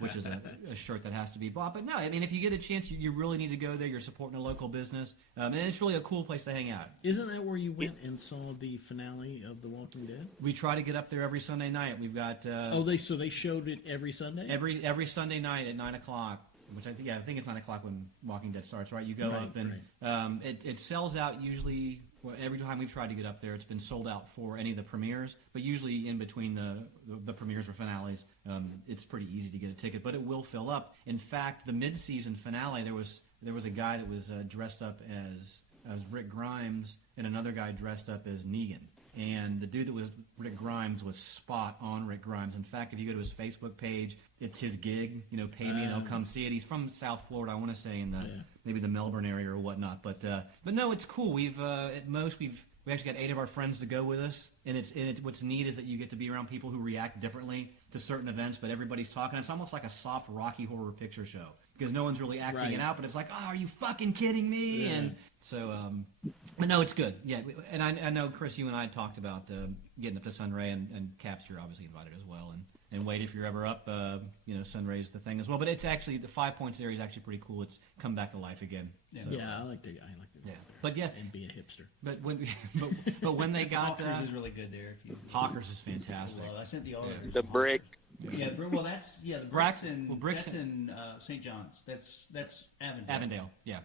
which is a shirt that has to be bought. But no, I mean, if you get a chance, you really need to go there. You're supporting a local business, and it's really a cool place to hang out. Isn't that where you went and saw the finale of The Walking Dead? We try to get up there every Sunday night. We've got so they showed it every Sunday. Every Sunday night at 9:00. Which I think it's 9:00 when Walking Dead starts, right? You go up and it sells out usually. Well, every time we've tried to get up there, it's been sold out for any of the premieres. But usually in between the premieres or finales, it's pretty easy to get a ticket. But it will fill up. In fact, the mid-season finale, there was a guy that was dressed up as as Rick Grimes and another guy dressed up as Negan. And the dude that was Rick Grimes was spot on Rick Grimes. In fact, if you go to his Facebook page, it's his gig. Pay me and I'll come see it. He's from South Florida, I want to say, in the maybe the Melbourne area or whatnot. But no, it's cool. We've at most we actually got 8 of our friends to go with us. And what's neat is that you get to be around people who react differently to certain events, but everybody's talking. It's almost like a soft Rocky Horror Picture Show because no one's really acting it out, but it's like, oh, are you fucking kidding me? Yeah. And so, but no, it's good. Yeah, and I know, Chris, you and I talked about getting up to Sunray, and Caps, you're obviously invited as well. And Wade, if you're ever up, Sunray's the thing as well. But it's actually, the 5 Points area is actually pretty cool. It's come back to life again. Yeah, So, I like to. Yeah. But yeah, and be a hipster. But when they got Hawkers is really good there. Hawkers is fantastic. Well, I sent the order. The brick. Yeah, well, the bricks in St. John's. That's Avondale. Avondale, yeah.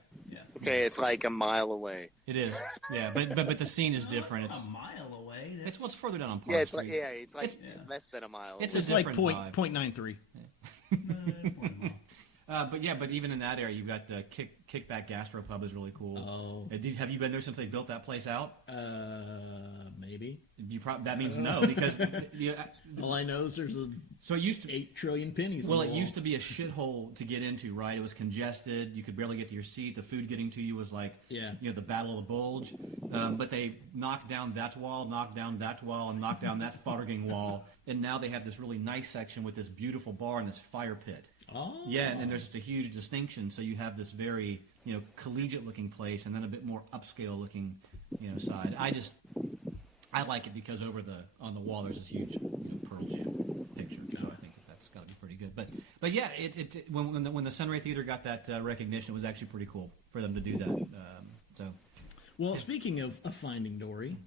Okay, it's like a mile away. It is, yeah. But the scene is different. It's not a mile away. It's what's further down on Park Yeah, it's Street. like less than a mile. It's away. a It's like different vibe. 0.93. But even in that area, you've got the Kickback Gastropub is really cool. Oh. Have you been there since they built that place out? Maybe. That means no, because All I know is there's so it used to 8 trillion pennies. Well, on it the used to be a shithole to get into, right? It was congested. You could barely get to your seat. The food getting to you was like, the Battle of the Bulge. But they knocked down that wall, knocked down that wall, and knocked down that fucking wall. And now they have this really nice section with this beautiful bar and this fire pit. Oh. Yeah, and there's just a huge distinction. So you have this very, collegiate-looking place, and then a bit more upscale-looking, side. I like it because on the wall there's this huge Pearl Jam picture. So I think that's got to be pretty good. But yeah, when the Sunray Theater got that recognition, it was actually pretty cool for them to do that. Well, speaking of Finding Dory,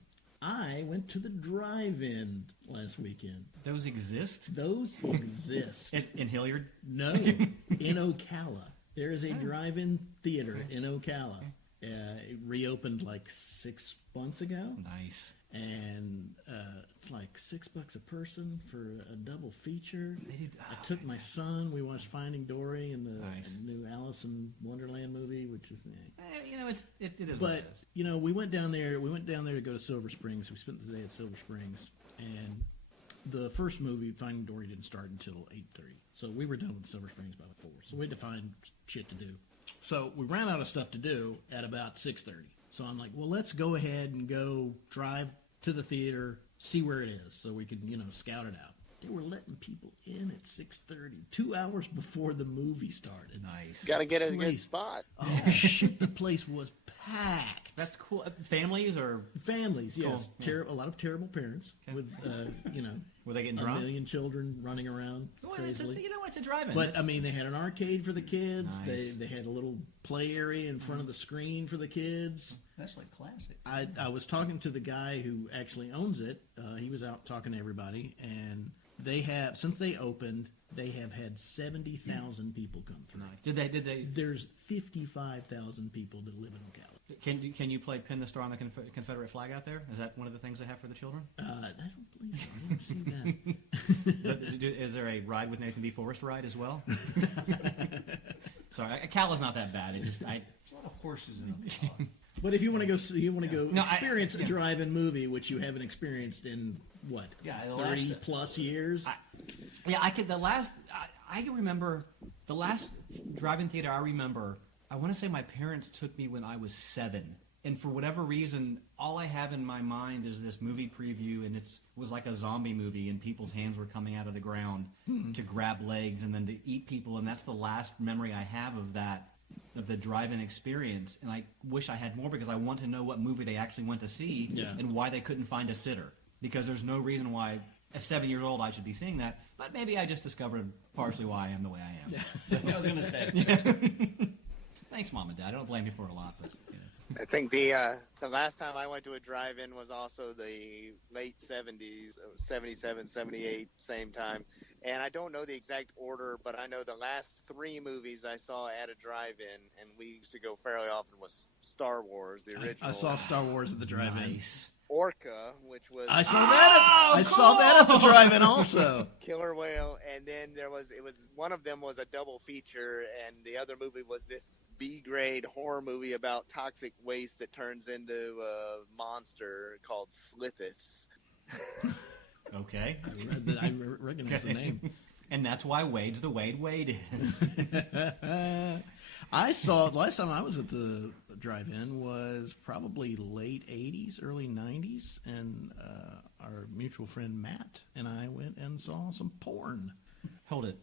I went to the drive-in last weekend. Those exist? Those exist. In Hilliard? No, in Ocala. There is a drive-in theater in Ocala. It reopened like 6 months ago. Nice. And it's like $6 a person for a double feature. I took my son. We watched Finding Dory and the new Alice in Wonderland movie, which is it is. But we went down there. We went down there to go to Silver Springs. We spent the day at Silver Springs, and the first movie, Finding Dory, didn't start until 8:30. So we were done with Silver Springs by 4. So we had to find shit to do. So we ran out of stuff to do at about 6:30. So I'm like, well, let's go ahead and go drive to the theater, see where it is, so we could, scout it out. They were letting people in at 6:30, 2 hours before the movie started. Nice. Got to get a good spot. Oh, shit, the place was packed. That's cool. Families or? Families, yes. Cool. Yeah. A lot of terrible parents with, were they getting a drunk? million children running around crazily. It's a drive-in. But, they had an arcade for the kids. Nice. They had a little play area in front of the screen for the kids. That's like classic. I was talking to the guy who actually owns it. He was out talking to everybody, and they have, since they opened, they have had 70,000 people come through. Nice. Did they? There's 55,000 people that live in Ocala. Can you play Pin the Star on the Confederate flag out there? Is that one of the things they have for the children? I don't believe so. I didn't see that. Is there a ride with Nathan B. Forrest ride as well? Sorry, Ocala's not that bad. There's a lot of horses in Ocala. But if you want to go, experience a drive-in movie, which you haven't experienced in what, 30 plus years. I can remember the last drive-in theater I remember. I want to say my parents took me when I was 7. And for whatever reason, all I have in my mind is this movie preview, and it was like a zombie movie, and people's hands were coming out of the ground to grab legs and then to eat people, and that's the last memory I have of that, of the drive-in experience. And I wish I had more because I want to know what movie they actually went to see and why they couldn't find a sitter. Because there's no reason why, at 7 years old, I should be seeing that. But maybe I just discovered partially why I am the way I am. Yeah. So, I was going to say. Thanks, Mom and Dad. I don't blame you for it a lot, but I think the last time I went to a drive-in was also the late 70s, 77, 78, same time. And I don't know the exact order, but I know the last 3 movies I saw at a drive-in, and we used to go fairly often, was Star Wars, the original. I saw Star Wars at the drive-in. Nice. Orca, which was I saw that. I saw that at the drive-in also. Killer Whale, and then it was one of them was a double feature, and the other movie was this B-grade horror movie about toxic waste that turns into a monster called Slithis. Okay. I recognize the name. And that's why Wade's the Wade is. I saw last time I was at the drive-in was probably late 80s, early 90s, and our mutual friend Matt and I went and saw some porn. Hold it.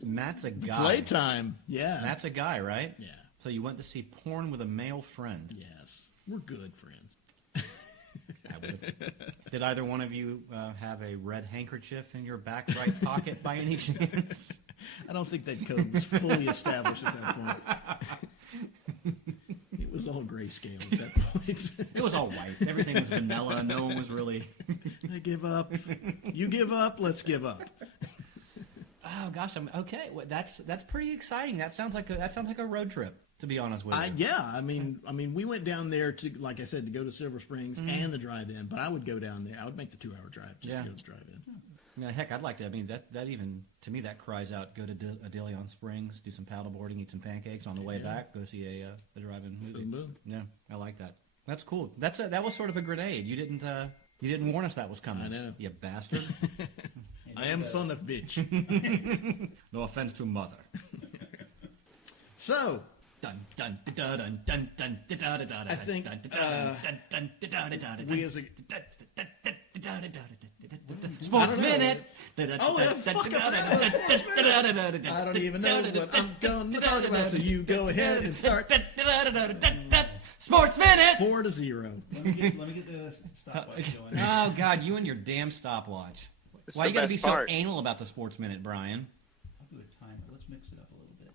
Matt's a guy. Playtime, yeah. Matt's a guy, right? Yeah. So you went to see porn with a male friend. Yes. We're good friends. Did either one of you have a red handkerchief in your back right pocket by any chance? I don't think that code was fully established at that point. It was all grayscale at that point. It was all white. Everything was vanilla. No one was really... I give up. You give up. Let's give up. Oh gosh, okay. Well, that's pretty exciting. That sounds like a road trip. To be honest with you, yeah. I mean, we went down there to, like I said, to go to Silver Springs and the drive-in. But I would go down there. I would make the 2-hour drive just to go to the drive-in. I mean, heck, I'd like to. I mean, that even to me that cries out. Go to Adelia Springs, do some paddleboarding, eat some pancakes on the way back. Go see a drive-in movie. Boom. Yeah, I like that. That's cool. That was sort of a grenade. You didn't warn us that was coming. I know, you bastard. I am son of bitch. No offense to mother. So. Dun dun dun dun dun dun dun dun dun. I think we as a Sports Minute. Oh, yeah, fuck, I forgot about Sports Minute. I don't even know what I'm going to talk about, so you go ahead and start. Sports Minute. 4-0. Let me get the stopwatch going. Oh God, you and your damn stopwatch. Why you gotta be so anal about the Sports Minute, Brian? I'll do a timer. Let's mix it up a little bit.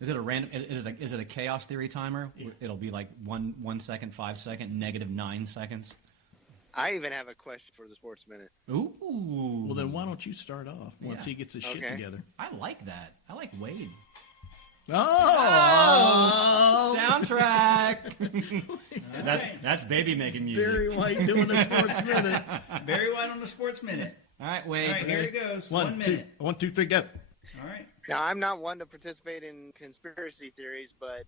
Is it a random? Is it a chaos theory timer? Yeah. It'll be like 1 second, 5 second, -9 seconds. I even have a question for the Sports Minute. Ooh. Well, then why don't you start off once he gets his shit together? I like that. I like Wade. Oh, soundtrack. That's baby making music. Barry White doing a Sports Minute. Barry White on the Sports Minute. All right, Wade. All right, here it goes. 1 minute. 1, 2, 3, go. All right. Now, I'm not one to participate in conspiracy theories, but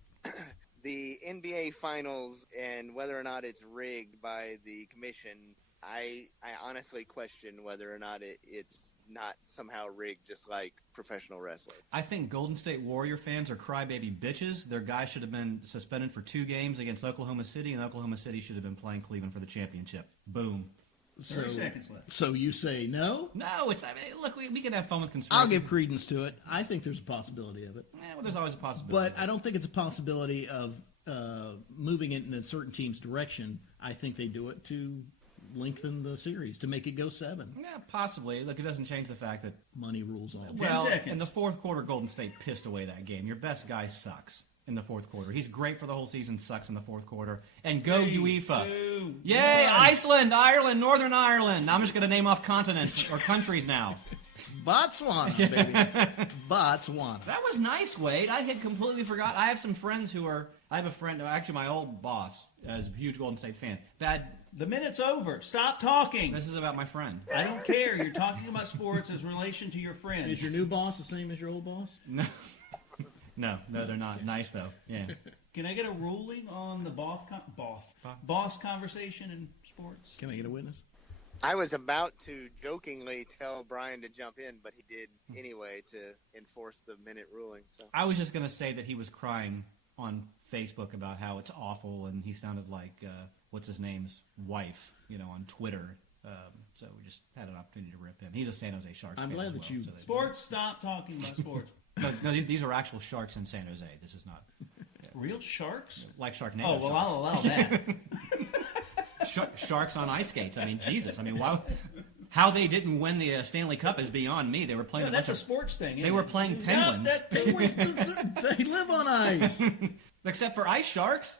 the NBA Finals and whether or not it's rigged by the commission, I honestly question whether or not it's not somehow rigged, just like professional wrestling. I think Golden State Warrior fans are crybaby bitches. Their guy should have been suspended for 2 games against Oklahoma City, and Oklahoma City should have been playing Cleveland for the championship. Boom. 30 seconds left. So you say no? No, look, we can have fun with conspiracy. I'll give credence to it. I think there's a possibility of it. Well, there's always a possibility. But I don't think it's a possibility of moving it in a certain team's direction. I think they do it to lengthen the series, to make it go 7. Yeah, possibly. Look, it doesn't change the fact that money rules all. 10 seconds. In the fourth quarter, Golden State pissed away that game. Your best guy sucks in the fourth quarter. He's great for the whole season, sucks in the fourth quarter. And go 3, UEFA. 2, Yay, 1. Iceland, Ireland, Northern Ireland. I'm just going to name off continents or countries now. Botswana, baby. Botswana. That was nice, Wade. I had completely forgot. I have some friends who are... I have a friend, actually my old boss, is a huge Golden State fan. The minute's over. Stop talking. This is about my friend. I don't care. You're talking about sports as relation to your friend. Is your new boss the same as your old boss? No. No, they're not. Okay. Nice, though. Yeah. Can I get a ruling on the boss conversation in sports? Can I get a witness? I was about to jokingly tell Brian to jump in, but he did anyway to enforce the minute ruling. So I was just going to say that he was crying on Facebook about how it's awful, and he sounded like, what's his name's wife, on Twitter. So we just had an opportunity to rip him. He's a San Jose Sharks fan. I'm glad as that well, you... so Sports, stop talking about sports. No, these are actual sharks in San Jose. This is not... Real sharks? Like Sharknado. Oh, well, sharks. I'll allow that. Sharks on ice skates. I mean, Jesus. I mean, how they didn't win the Stanley Cup is beyond me. They were playing. That's a sports thing. They were playing penguins. They live on ice. Except for ice sharks.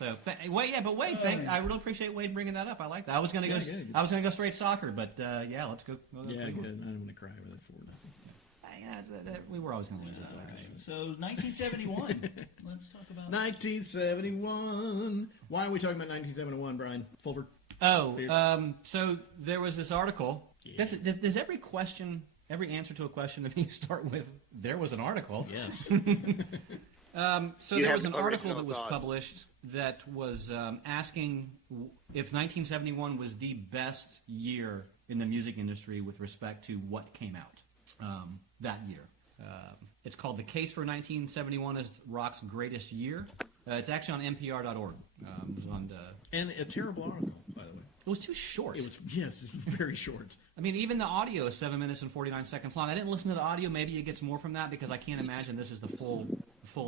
So Wade, I really appreciate Wade bringing that up. I like that. I was gonna good. I was gonna go straight soccer, but yeah, let's go. Yeah, good. I'm going to cry with it for nothing. We were always gonna lose it. All right. So 1971. Let's talk about 1971. Why are we talking about 1971, Brian Fulford? So there was this article. Yeah. Does every answer to a question to me start with "there was an article"? Yes. So You there have was an original article that was thoughts. published that was asking if 1971 was the best year in the music industry with respect to what came out that year. It's called "The Case for 1971 as Rock's Greatest Year." It's actually on NPR.org. It was on. And a terrible article, by the way. It was too short. It was it's very short. I mean, even the audio is 7 minutes and 49 seconds long. I didn't listen to the audio. Maybe it gets more from that because I can't imagine this is the full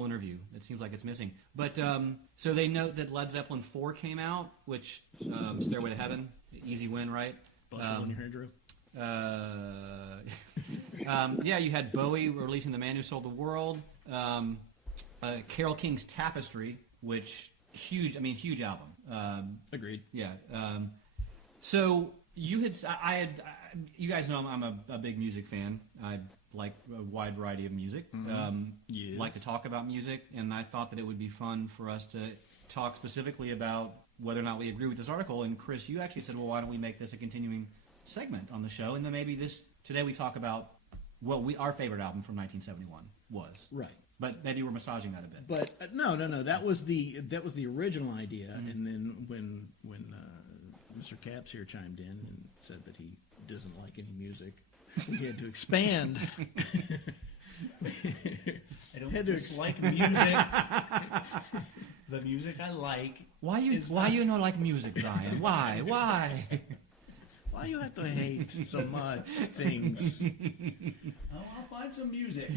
interview. It seems like it's missing. But so they note that Led Zeppelin 4 came out, which Stairway to Heaven, easy win, right? Busted on your hair, Drew. Yeah, you had Bowie releasing "The Man Who Sold the World," Carole King's "Tapestry," which huge album. Agreed. Yeah. So you you guys know I'm a big music fan. I like a wide variety of music. Yes. Like to talk about music, and I thought that it would be fun for us to talk specifically about whether or not we agree with this article. And Chris, you actually said, well, why don't we make this a continuing segment on the show, and then maybe today we talk about what our favorite album from 1971 was. Right. But maybe we're massaging that a bit. But no. That was the original idea, and then when Mr. Capps here chimed in and said that he doesn't like any music, we had to expand. I don't dislike music. The music I like. Why you not like music, Brian? Why? Why you have to hate so much things? Oh, I'll find some music.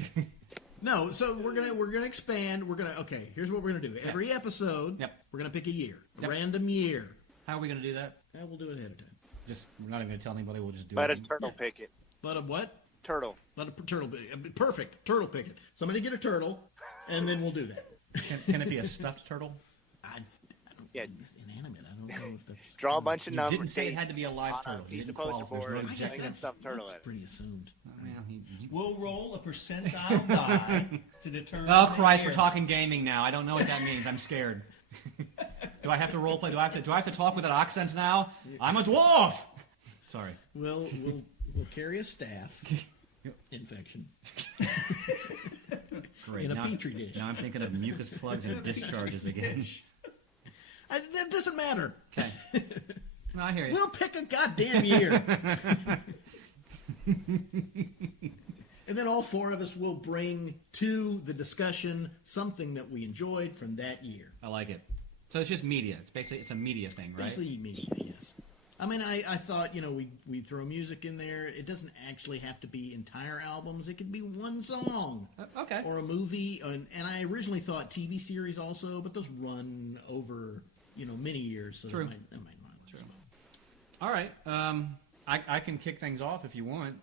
No, so we're gonna expand. Okay. Here's what we're gonna do. Every episode, Yep. we're gonna pick a year, a Yep. random year. How are we going to do that? And we'll do it ahead of time. We're not even going to tell anybody. We'll just do Let it. a turtle pick it. Let a what? Turtle. Let a turtle pick it. Perfect. Turtle pick it. Somebody get a turtle, and then we'll do that. Can it be a stuffed turtle? I don't. Yeah. It's inanimate. I don't know if that's. Draw a bunch of You numbers. didn't say it had to be a live on turtle. a You piece of didn't poster qualify. board. There's no And That's, hang a stuffed turtle that's at it. pretty assumed. We'll roll a percentile die to determine. Oh Christ, the we're talking gaming now. I don't know what that means. I'm scared. Do I have to role play? Do I have to talk with an accent now? I'm a dwarf. Sorry. We'll carry a staph infection Great. in a Now- petri dish. Now I'm thinking of mucus plugs and discharges again. That doesn't matter. Okay. No, I hear you. We'll pick a goddamn year. And then all four of us will bring to the discussion something that we enjoyed from that year. I like it. So it's just media. It's a media thing, right? Basically, media, yes. I mean, I thought, we throw music in there. It doesn't actually have to be entire albums. It could be one song. Okay. Or a movie. And I originally thought TV series also, but those run over, many years. So True. That might run. True. All right. I can kick things off if you want.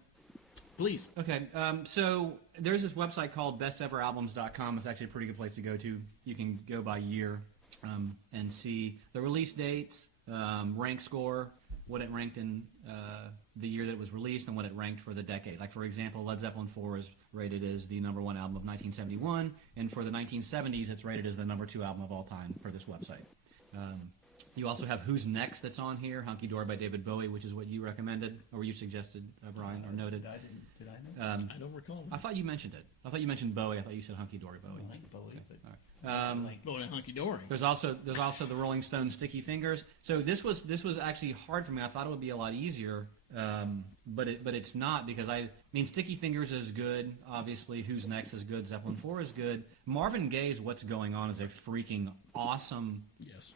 Please. Okay, so there's this website called besteveralbums.com. It's actually a pretty good place to go to. You can go by year and see the release dates, rank score, what it ranked in the year that it was released, and what it ranked for the decade. Like, for example, Led Zeppelin 4 is rated as the number one album of 1971, and for the 1970s, it's rated as the number 2 album of all time per this website. You also have Who's Next that's on here, Hunky Dory by David Bowie, which is what you recommended, or you suggested, Brian, or noted. Did I know? I don't recall. I thought you mentioned it. I thought you mentioned Bowie. I thought you said Hunky Dory Bowie. I like Bowie, but All right. Boy, hunky dory. There's also the Rolling Stones Sticky Fingers. So this was actually hard for me. I thought it would be a lot easier, but it's not, because I mean Sticky Fingers is good. Obviously, Who's Next is good. Zeppelin 4 is good. Marvin Gaye's What's Going On is a freaking awesome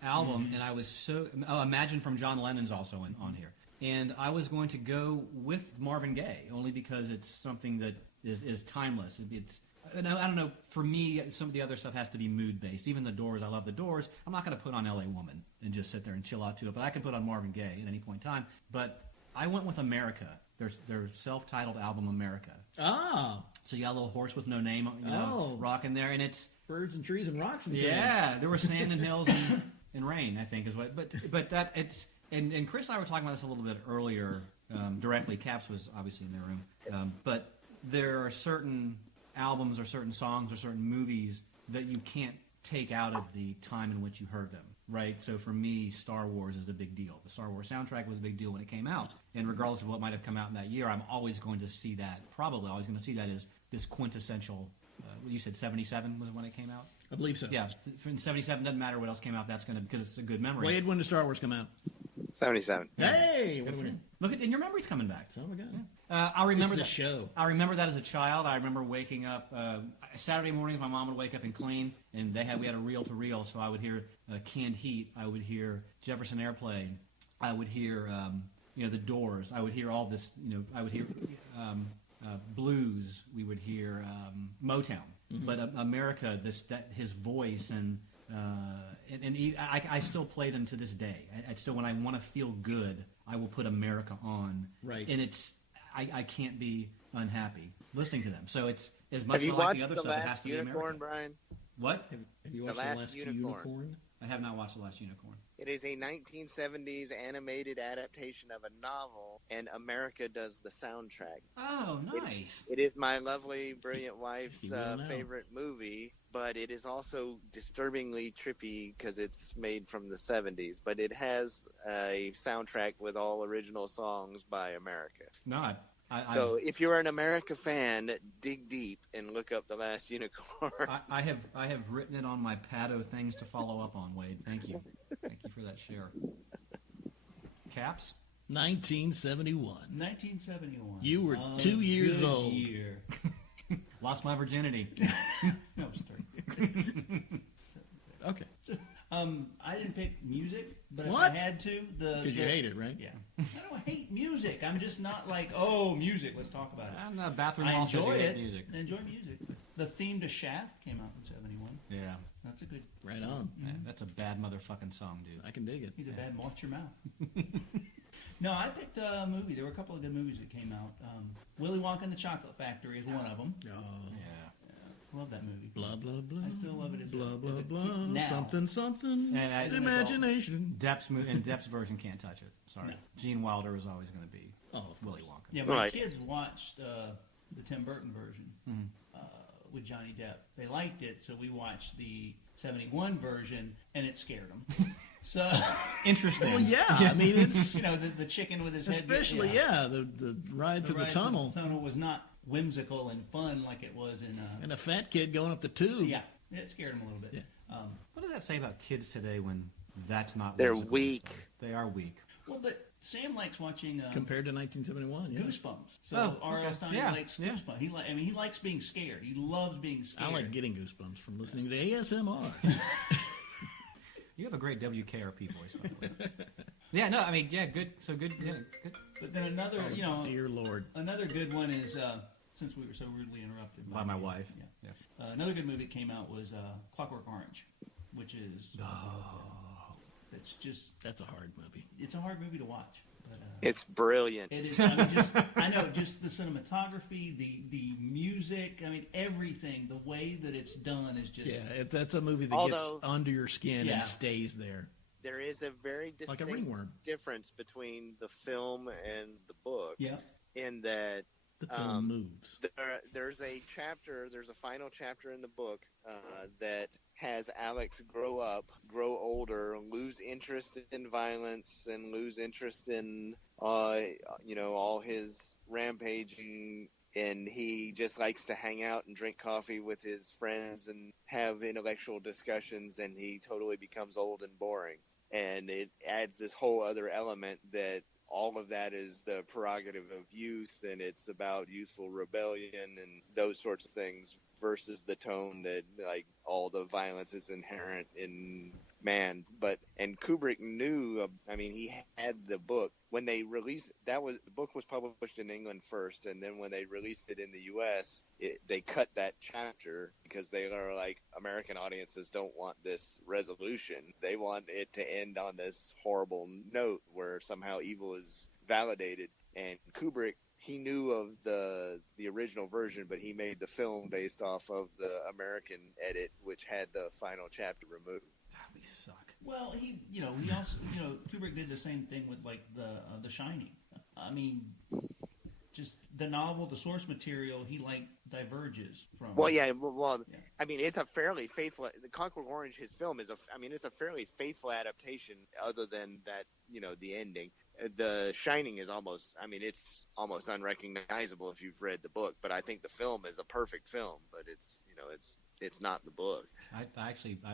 album, and I was Imagine from John Lennon's also on here. And I was going to go with Marvin Gaye only because it's something that is timeless. I don't know. For me, some of the other stuff has to be mood-based. Even The Doors, I love The Doors. I'm not going to put on L.A. Woman and just sit there and chill out to it, but I can put on Marvin Gaye at any point in time. But I went with America, their self-titled album, America. Ah. So you got a little horse with no name, rock in there, and it's... Birds and trees and rocks and things. Yeah, there were sand and hills and rain, I think, is what. But that it's and Chris and I were talking about this a little bit earlier. Directly, Caps was obviously in their room, but there are certain albums or certain songs or certain movies that you can't take out of the time in which you heard them, right? So for me, Star Wars is a big deal. The Star Wars soundtrack was a big deal when it came out, and regardless of what might have come out in that year, I'm always going to see that, probably always going to see that as this quintessential, you said 77 was when it came out? I believe so. Yeah, in 77, doesn't matter what else came out, that's going to, because it's a good memory. Wade, when did Star Wars come out? 77. Hey! What do we know? Look at, and your memory's coming back. Oh, my God. I remember It's the that show. I remember that as a child. I remember waking up Saturday mornings. My mom would wake up and clean, and we had a reel to reel, so I would hear Canned Heat. I would hear Jefferson Airplane. I would hear the Doors. I would hear all this. I would hear blues. We would hear Motown. Mm-hmm. But America, his voice and I still play them to this day. I still, when I want to feel good, I will put America on. Right. And I can't be unhappy listening to them. So it's as much Have you as I like watched the other The stuff, it has Last to be Unicorn, American. Brian? What? Have you watched The Last Unicorn? I have not watched The Last Unicorn. It is a 1970s animated adaptation of a novel, and America does the soundtrack. Oh, nice. It is my lovely, brilliant wife's You will know. favorite movie, but it is also disturbingly trippy because it's made from the 70s. But it has a soundtrack with all original songs by America. No, So if you're an America fan, dig deep and look up The Last Unicorn. I have written it on my Pado things to follow up on, Wade. Thank you. Thank you for that share. Caps? 1971. 1971. You were A 2 years good old. Year. Lost my virginity. No, it's 3. Okay. I didn't pick music, but What? if I had to, Because you hate it, right? Yeah. I don't hate music. I'm just not like, oh, music, let's talk about it. I'm a bathroom I also enjoy it. music. I enjoy music. The theme to Shaft came out in 71. Yeah. That's a good Right song. on. Man, that's a bad motherfucking song, dude. I can dig it. He's a bad watch your mouth. No, I picked a movie. There were a couple of good movies that came out. Willy Wonka and the Chocolate Factory is one of them. Oh. Yeah. Love that movie. Blah, blah, blah. I still love it as Blah, a, blah, as a blah. kid now. Something, something. And Imagination. Depp's version can't touch it. Sorry. No. Gene Wilder is always going to be Oh, of Willy course. Wonka. Yeah, my Right. kids watched the Tim Burton version with Johnny Depp. They liked it, so we watched the 71 version, and it scared them. So, Interesting. Well, yeah. I mean, it's the chicken with his head. especially the ride The through the ride tunnel through the tunnel was not whimsical and fun like it was in. and a fat kid going up the tube. Yeah, it scared them a little bit. Yeah. What does that say about kids today when that's not They're whimsical? weak. They are weak. Well, but Sam likes watching Compared to 1971, yeah. Goosebumps. So Oh, R.L. okay. Stein Yeah, likes yeah. Goosebumps. He likes being scared. He loves being scared. I like getting goosebumps from listening to ASMR. You have a great WKRP voice, by the way. Yeah, no, I mean, yeah, good. So good. Yeah, good. But then another, Dear Lord. another good one is since we were so rudely interrupted By my wife. Yeah. Another good movie that came out was Clockwork Orange, which is it's just That's a hard movie. it's a hard movie to watch. But, It's brilliant. it is. I mean, I know just the cinematography, the music. I mean, everything. The way that it's done is just Yeah, that's a movie that Although- gets under your skin Yeah. and stays there. There is a very Like a distinct ringworm. difference between the film and the book yeah. in that The film moves. there's a final chapter in the book that has Alex grow up, grow older, lose interest in violence, and lose interest in all his rampaging, and he just likes to hang out and drink coffee with his friends and have intellectual discussions, and he totally becomes old and boring. And it adds this whole other element that all of that is the prerogative of youth, and it's about youthful rebellion and those sorts of things, versus the tone that like all the violence is inherent in man. And Kubrick knew. He had the book when they released. The book was published in England first, and then when they released it in the U.S., they cut that chapter because they are like, American audiences don't want this resolution. They want it to end on this horrible note where somehow evil is validated. And Kubrick, he knew of the original version, but he made the film based off of the American edit, which had the final chapter removed. we suck. Well, he also, Kubrick did the same thing with like the Shining. I mean, just the novel, the source material, he like diverges from. Well, yeah. I mean, it's a fairly faithful. The Clockwork Orange, his film is it's a fairly faithful adaptation, other than that, the ending. The Shining is almost. I mean, it's almost unrecognizable if you've read the book. But I think the film is a perfect film. But it's not the book. I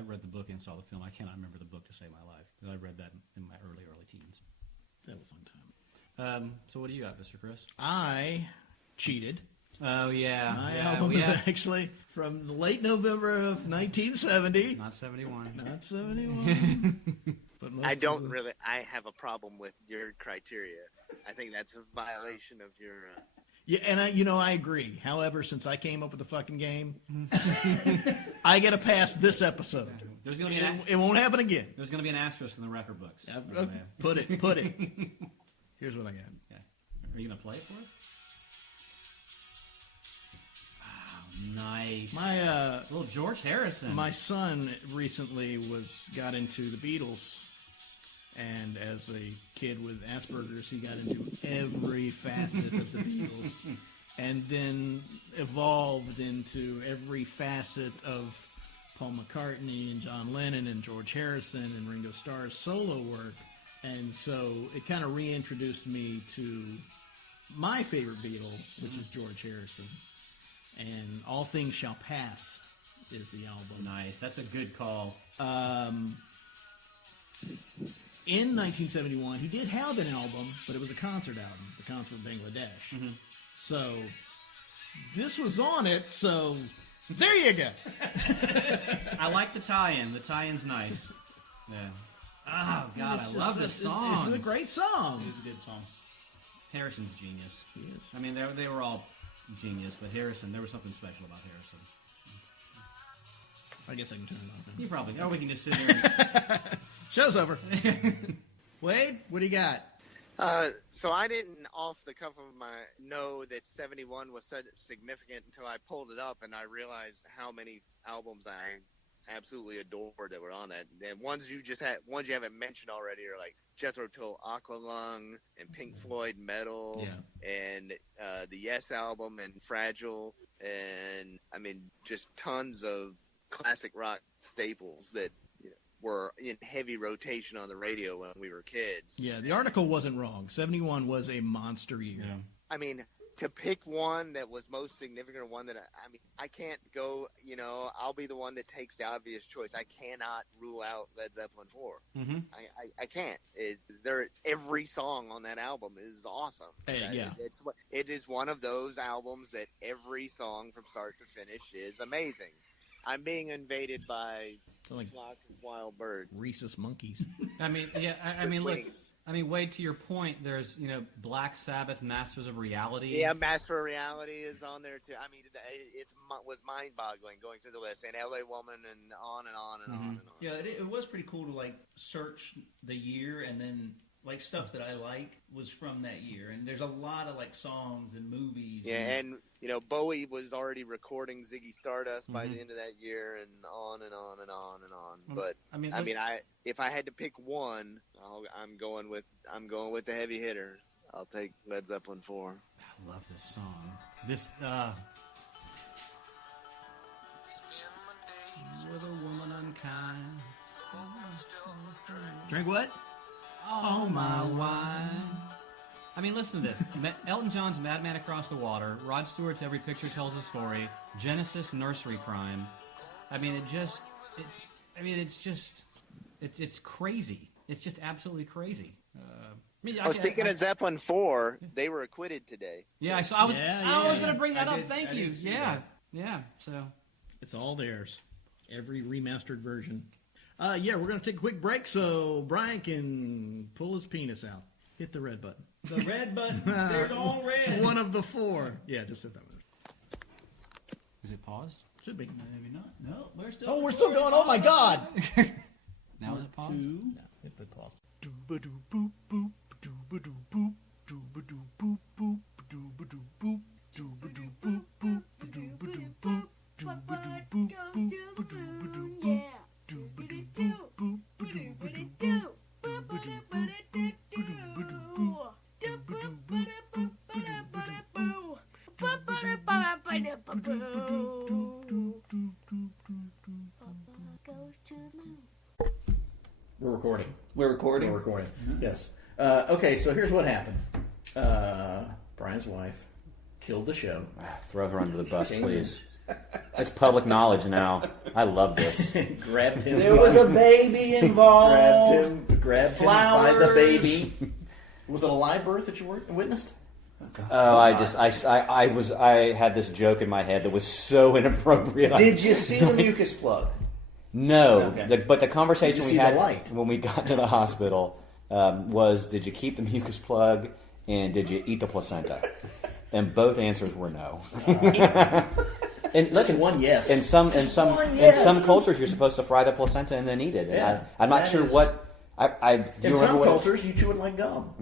read the book and saw the film. I cannot remember the book to save my life. I read that in my early teens. That was on time. So what do you got, Mr. Chris? I cheated. Oh yeah, My album is actually from the late November of 1970. not 71. Not 71. But most I of don't the- really. I have a problem with your criteria. I think that's a violation of your. Yeah, and I agree. However, since I came up with the fucking game, I get to pass this episode. There's gonna be It won't happen again. there's gonna be an asterisk in the record books. Put it. Here's what I got. Okay. Are you gonna play it for us? Wow, nice. My little George Harrison. my son recently got into the Beatles, and as a kid with Asperger's, he got into every facet of the Beatles, and then evolved into every facet of Paul McCartney and John Lennon and George Harrison and Ringo Starr's solo work. And so it kind of reintroduced me to my favorite Beatle, which is George Harrison. And All Things Shall Pass is the album. Nice. That's a good call. In 1971, he did have an album, but it was a concert album, The Concert in Bangladesh. Mm-hmm. So this was on it, so there you go. I like the tie-in. The tie-in's nice. Yeah. Oh God, I love this song. It's a great song. It's a good song. Harrison's genius. He is. I mean, they were all genius, but Harrison, there was something special about Harrison. I guess I can turn it off now. You probably. Or we can just sit here. Show's over. Wade, what do you got? So I didn't, off the cuff of my, know that 71 was so significant until I pulled it up and I realized how many albums I absolutely adored that were on that. And ones you haven't mentioned already are like Jethro Tull Aqualung and Pink Floyd Metal, and the Yes album and Fragile, and I mean just tons of classic rock staples that were in heavy rotation on the radio when we were kids. Yeah, the article wasn't wrong. 71 was a monster year. Yeah. I mean, to pick one that was most significant, or one that I can't go. I'll be the one that takes the obvious choice. I cannot rule out Led Zeppelin 4. Mm-hmm. I can't. Every song on that album is awesome. Yeah. It is one of those albums that every song from start to finish is amazing. I'm being invaded by like flock of wild birds. rhesus monkeys. I mean, yeah. I With mean, look. wings. I mean, Wade, to your point, there's Black Sabbath, Masters of Reality. Yeah, Master of Reality is on there too. I mean, it was mind-boggling going through the list, and L.A. Woman, and on and on and on and on. Yeah, it was pretty cool to like search the year, and then like stuff that I like was from that year. And there's a lot of like songs and movies. Yeah, and Bowie was already recording Ziggy Stardust by the end of that year, and on and on and on and on. But if I had to pick one, I'm going with the heavy hitters. I'll take Led Zeppelin 4. I love this song. This with a woman unkind. Drink what? Oh my wine. I mean, listen to this. Elton John's Madman Across the Water, Rod Stewart's Every Picture Tells a Story, Genesis Nursery Crime. I mean, it's crazy. It's just absolutely crazy. Speaking of Zeppelin 4, they were acquitted today. Yeah, I was going to bring that up. Thank you. Yeah. So It's all theirs. Every remastered version. We're going to take a quick break so Brian can pull his penis out. Hit the red button. The red button. There's all red. One of the four. Yeah, just hit that one. is it paused? Should be. Maybe not. No, we're still. Oh, we're still going. Oh my God. Now is it paused? No, hit the pause. What goes to the moon? Yeah. We're recording. We're recording. We're recording. Yes. Okay, so here's what happened. Brian's wife killed the show. Throw her under the bus, please. It's public knowledge now. I love this. Grabbed him. There was a baby involved. Grabbed him by the baby. Was it a live birth that you witnessed? Oh, I had this joke in my head that was so inappropriate. Did you see the mucus plug? No, Okay. but the conversation Did you we see had the light? when we got to the hospital was, did you keep the mucus plug and did you eat the placenta? And both answers were no. And listen, one yes. In some one yes. in some cultures, you're supposed to fry the placenta and then eat it. And Yeah, I'm not that sure is- what. Do you In remember some what- cultures, you chew it like gum.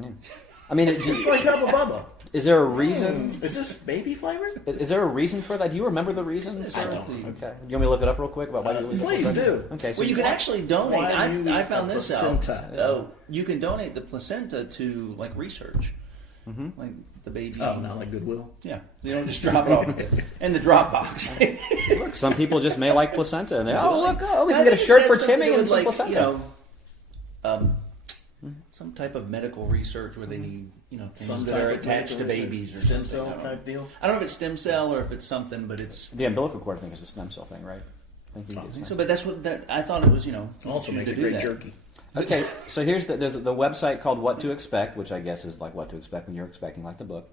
I mean, It's like Hubba Bubba. is there a reason? Is this baby flavored? Is there a reason for that? Do you remember the reason? I don't. Okay. You want me to look it up real quick about why you eat the Please placenta? do. Okay. So Well, you can actually donate. Why do you I eat found the this placenta? out. Oh, you can donate the placenta to like research, like the baby. Oh, not like Goodwill. Yeah, you don't just drop it off in the drop box. Look, some people just may like placenta, and they we I can get a think shirt it for has something to Timmy do and with, some like, placenta. Some type of medical research where they need things Some that type are of attached to medical babies or stem something. cell type deal. I don't know if it's stem cell or if it's something, but it's. The umbilical cord thing is a stem cell thing, right? I think you I get think stem- so, but that's what I thought it was. Also you makes to a do great that. jerky. Okay, so there's the website called What to Expect, which I guess is like what to expect when you're expecting, like the book.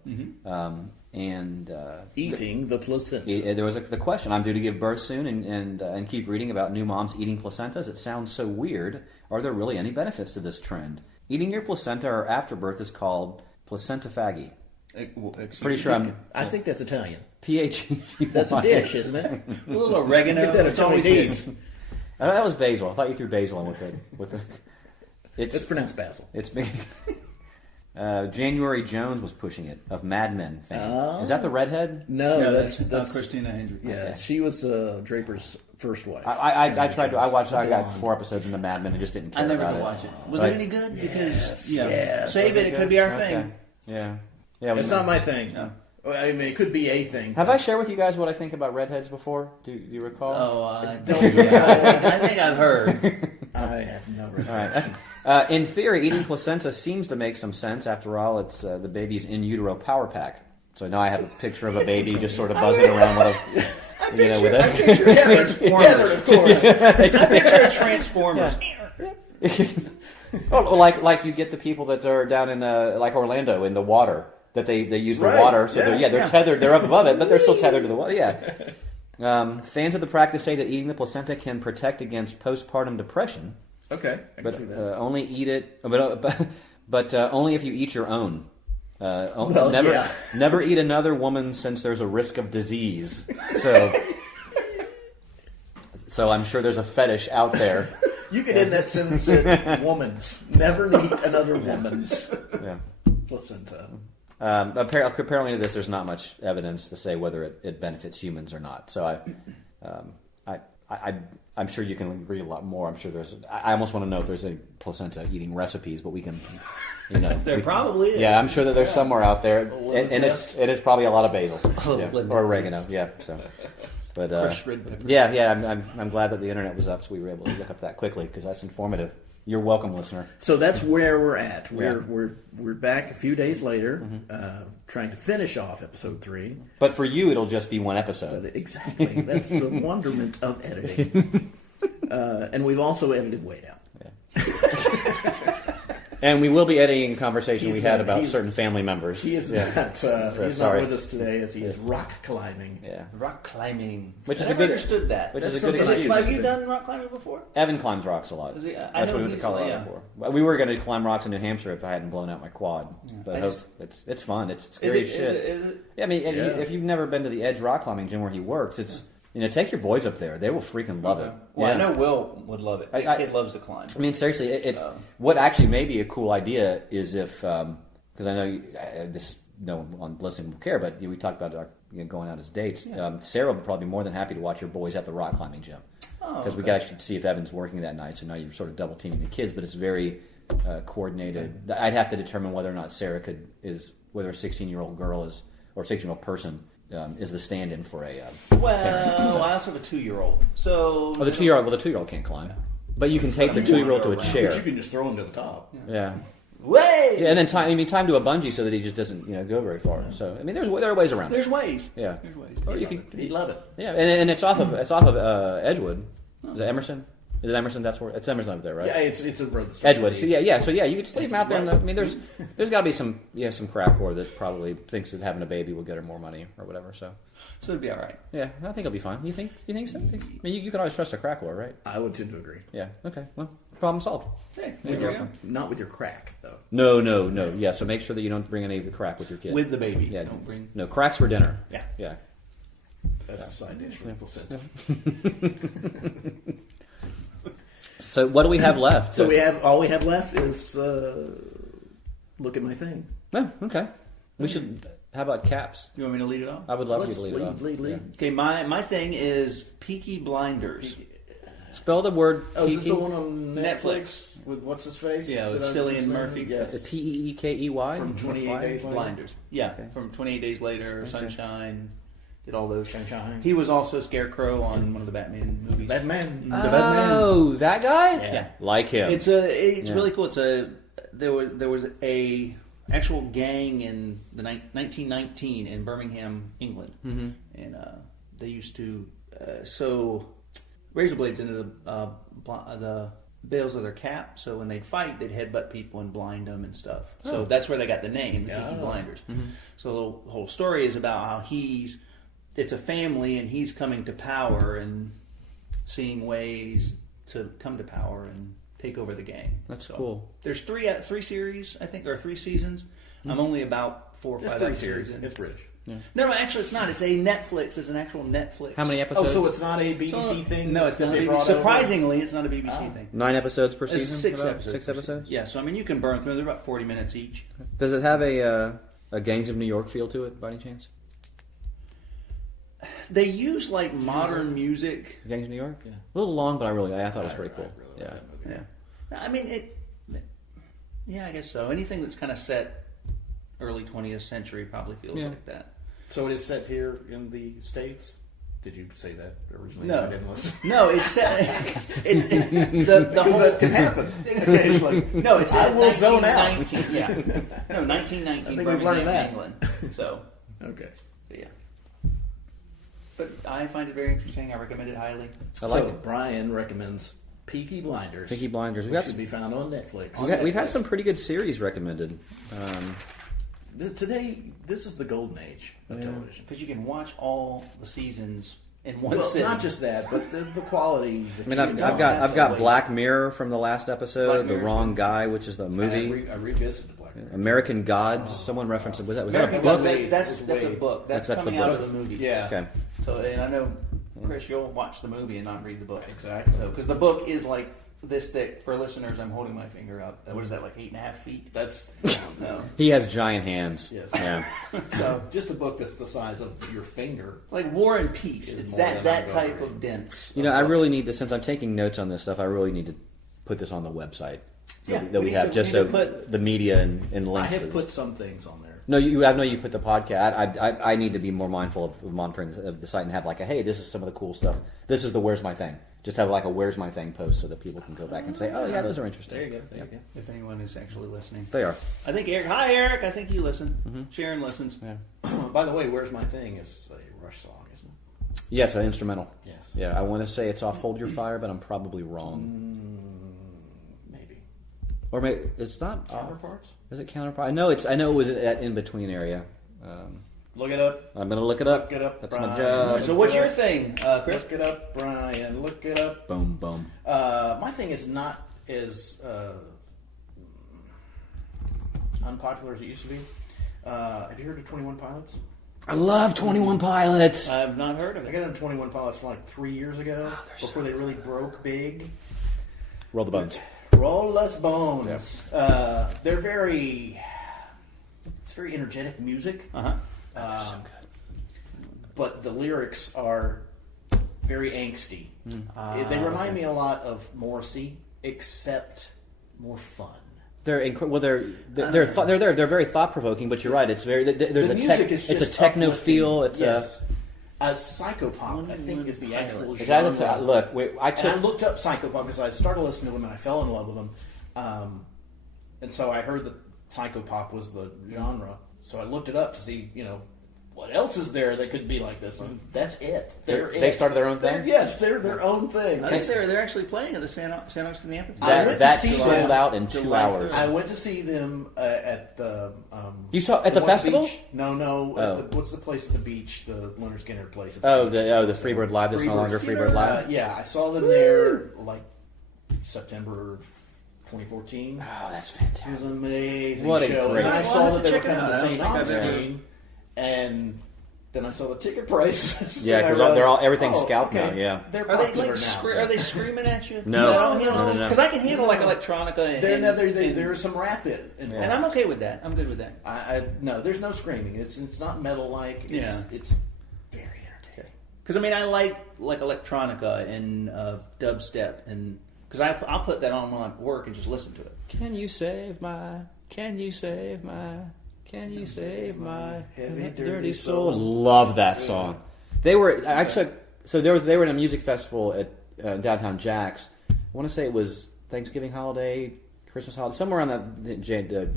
Eating the placenta. There was the question: I'm due to give birth soon, and keep reading about new moms eating placentas. It sounds so weird. Are there really any benefits to this trend? Eating your placenta or afterbirth is called placentophagy. Pretty sure I think that's Italian. PH. That's a dish, isn't it? A little oregano. Get that at It's Tony always D's. good. That was basil. I thought you threw basil in with the. It's pronounced basil. It's been. January Jones was pushing it of Mad Men fame. Oh. Is that the redhead? No, that's Christina Hendricks. Yeah, Okay. she was Draper's first wife. I tried to. I watched. I got Blonde. 4 episodes into Mad Men and just didn't care I never about did it. watch it. Was But- it any good? Because yes. save it. It could be our Okay. thing. Yeah. It's not my thing. No. Well, I mean, it could be a thing. Have I shared with you guys what I think about redheads before? Do you recall? Oh, I don't. I think I've heard. I have no All right. In theory, eating placenta seems to make some sense. After all, it's the baby's in utero power pack. So now I have a picture of a baby just sort of buzzing around with a, with a. Tethered, of course. I picture Transformers. Oh, like you get the people that are down in like Orlando in the water that they use the Right. water. So Yeah. they're tethered. They're up above it, but they're still tethered to the water. Yeah. Fans of the practice say that eating the placenta can protect against postpartum depression. Okay, I can But see that. only eat it, but only if you eat your own. Well, never, yeah. never eat another woman since there's a risk of disease. So I'm sure there's a fetish out there. You could end that sentence at woman's. Never meet another woman's Yeah. placenta. Apparently, to this, there's not much evidence to say whether it benefits humans or not. So I'm sure you can read a lot more. I'm sure there's. I almost want to know if there's any placenta eating recipes, but we can. There probably is. Yeah, I'm sure that there's somewhere out there, lemon and zest. it's probably a lot of basil lemon or oregano. Yeah, so. But I'm glad that the internet was up, so we were able to look up that quickly because that's informative. You're welcome, listener. So that's where we're at. Yeah. We're back a few days later, trying to finish off episode 3. But for you, it'll just be one episode. But exactly, that's the wonderment of editing. And we've also edited Wade out. And we will be editing a conversation we had about he's- certain family members. He is Yeah. not. He's not sorry. with us today, as he is rock climbing. Yeah. Rock climbing. Which is I a never good- understood that. which is That's a good something excuse. Have you done rock climbing before? Evan climbs rocks a lot. Is he- I That's know what he was in he's- Colorado yeah. for. Well, we were going to climb rocks in New Hampshire if I hadn't blown out my quad. But I I hope just- it's fun. It's Is scary it? as shit. Is it? Yeah, I mean, Yeah. if you've never been to the Edge rock climbing gym where he works, it's take your boys up there. They will freaking love it. Well, Yeah. I know Will would love it. That kid loves to climb. I mean, seriously, what actually may be a cool idea is if, because I know no one listening will care, but we talked about going out as dates. Sarah would probably be more than happy to watch your boys at the rock climbing gym because we could actually see if Evan's working that night. So now you're sort of double teaming the kids, but it's very coordinated. I'd have to determine whether or not Sarah whether a 16-year-old girl or 16-year-old person is the stand-in for a. Well, I also have a 2-year-old. So. Oh, the 2-year-old. Well, the 2-year-old can't climb, but you can take the 2-year-old to a chair. But you can just throw him to the top. Yeah. Way. Yeah, and then time to a bungee so that he just doesn't go very far. So I mean, there are ways around. There's ways. Yeah. There's ways. Or you He'd love it. Yeah, and it's off of Edgewood. Is it Emerson? Is it Emerson? That's where it's Emerson up there, right? Yeah, it's a brother. Edgewood. So yeah. You could just leave him out there. I mean, there's got to be some crack whore that probably thinks that having a baby will get her more money or whatever. So it'll be all right. Yeah, I think it'll be fine. You think so? I mean, you can always trust a crack whore, right? I would tend to agree. Yeah. Okay. Well, problem solved. Hey, not with your crack though. No. Yeah. So make sure that you don't bring any of the crack with your kid. With the baby. Yeah. Don't bring. No cracks for dinner. Yeah. Yeah. That's a side dish for people sent. So what do we have left? So all we have left is look at my thing. Oh, okay. We should. How about caps? You want me to lead it off? I would love you to lead it off. Lead. Yeah. Okay, my thing is Peaky Blinders. Spell the word. Oh, is this Peaky? the one on Netflix with what's his face? Yeah, with Cillian Murphy. Yes. Peekey From 28 Days Later. Blinders. Yeah, Okay. from 28 Days Later, Okay. Sunshine, did all those. Sunshine. He was also Scarecrow on one of the Batman movies. Batman. Oh, that guy? Yeah. Like him. It's really cool. There was a actual gang in the 1919 in Birmingham, England, Mm-hmm. and they used to sew razor blades into the bales of their cap. So when they'd fight, they'd headbutt people and blind them and stuff. So that's where they got the name, the Peaky Blinders. Mm-hmm. So the whole story is about how it's a family and he's coming to power and seeing ways to come to power and take over the gang. That's So cool. There's three series, I think, or 3 seasons. I'm only about 4 or 5 It's 3 episodes series. in. It's British. No, actually, it's not. It's a Netflix. It's an actual Netflix. How many Oh, episodes? so it's not a BBC So- thing? No, it's that not. they A BBC. brought over? Surprisingly, it's not a BBC thing. 9 episodes per It's season? 6 About episodes. 6 episodes? Yeah, so I mean, you can burn through. They're about 40 minutes each. Does it have a Gangs of New York feel to it, by any chance? They use like modern music. Gangs of New York? Yeah. A little long, but I thought it was pretty cool. I really Yeah. like that movie. Yeah, I mean it. Yeah, I guess so. Anything that's kind of set early 20th century probably feels Yeah. like that. So it is set here in the States? Did you say that originally? No. I didn't listen. No, it's set. It's the whole. That can happen occasionally. No, it's I set will zone out. 1919. Yeah, no, 1919. I think we've Birmingham, learned that. England. So, Okay. yeah. But I find it very interesting. I recommend it highly. I like So it. Brian recommends Peaky Blinders. Peaky Blinders. Which should be found on Netflix. We've had some pretty good series recommended. Today, this is the golden age of television. Because you can watch all the seasons in one Well, sitting. not just that, but the quality. I mean, I've got Black Mirror from the last episode, Black The Mirror's Wrong good. Guy, which is the movie, I revisited Black Mirror. American Gods. Someone referenced it. Was that a American book? Gods, that's It's a way- book. That's That's the coming out book. of the movie. Yeah. Okay. So, and I know, Chris, you'll watch the movie and not read the book. Exactly. So, because the book is like this thick. For listeners, I'm holding my finger up. What is that, like 8.5 feet? That's No. He has giant hands. Yes. Yeah. so just a book that's the size of your finger. Like War and Peace. It's It's more that than I'm type gonna of read. dense. You know, I really need to, since I'm taking notes on this stuff, I really need to put this on the website Yeah, that we we have, need to- just we so need to put- the media and I links. have to put this. some things on there. No, I know you put the podcast. I need to be more mindful of monitoring the site and have like a, hey, this is some of the cool stuff. This is the Where's My Thing. Just have like a Where's My Thing post so that people can go back and say, oh yeah, those are interesting. There you go. There you go. If anyone is actually listening. They are. I think Eric. Hi, Eric. I think you listen. Mm-hmm. Sharon listens. Yeah. By the way, Where's My Thing is a Rush song, isn't it? Yes, an instrumental. Yes. Yeah, I want to say it's off Hold Your Fire, but I'm probably wrong. Maybe. Or maybe it's not. Counterparts? Is it Counterpart? I know it was that in between area. Look it up. I'm gonna look it up. Look it up, That's Brian. my job. So, what's your thing, Chris? Look it up, Brian. Look it up. Boom, boom. My thing is not as unpopular as it used to be. Have you heard of 21 Pilots? I love 21 Pilots. I have not heard of I it. got into 21 Pilots like 3 years ago, before they really broke big. Roll the bones. Roll us bones. They're very. It's very energetic music. Uh-huh. But the lyrics are very angsty. They remind me a lot of Morrissey, except more fun. They're they're very thought provoking, but you're right. It's very there's The a music is it's a just techno uplifting. feel. It's yes. Psychopop, I think, is the actual is that genre. look? I looked up Psychopop because I started listening to them and I fell in love with them, and so I heard that Psychopop was the genre. So I looked it up to see, what else is there that could be like this? And that's it. They started their own thing? Yes, they're their own thing. I think they're actually playing at the San Augustine Amphitheater. That sold out in 2 hours. I went to see them at the. You saw at the festival? Beach. No. What's the place at the beach? The Leonard Skinner place. At the beach. the Freebird Live. That's no longer Freebird Live. Yeah, I saw them there like September 2014. Oh, that's fantastic! It was an amazing What a show. great And then I saw that they were coming to I St. don't think I've Augustine, and then I saw the ticket prices. Yeah, because they're all everything's scalped now. Yeah, they're Are they popular like now. are they screaming at you? No. Because I can handle like electronica. There's some rap involved. And I'm okay with that. I'm good with that. No, there's no screaming. It's not metal like. It's very entertaining. Because I like electronica and dubstep, and because I'll put that on when I'm at work and just listen to it. Can you save my heavy dirty soul? Love that song. They were in a music festival at downtown Jack's. I want to say it was Thanksgiving holiday, Christmas holiday, somewhere around that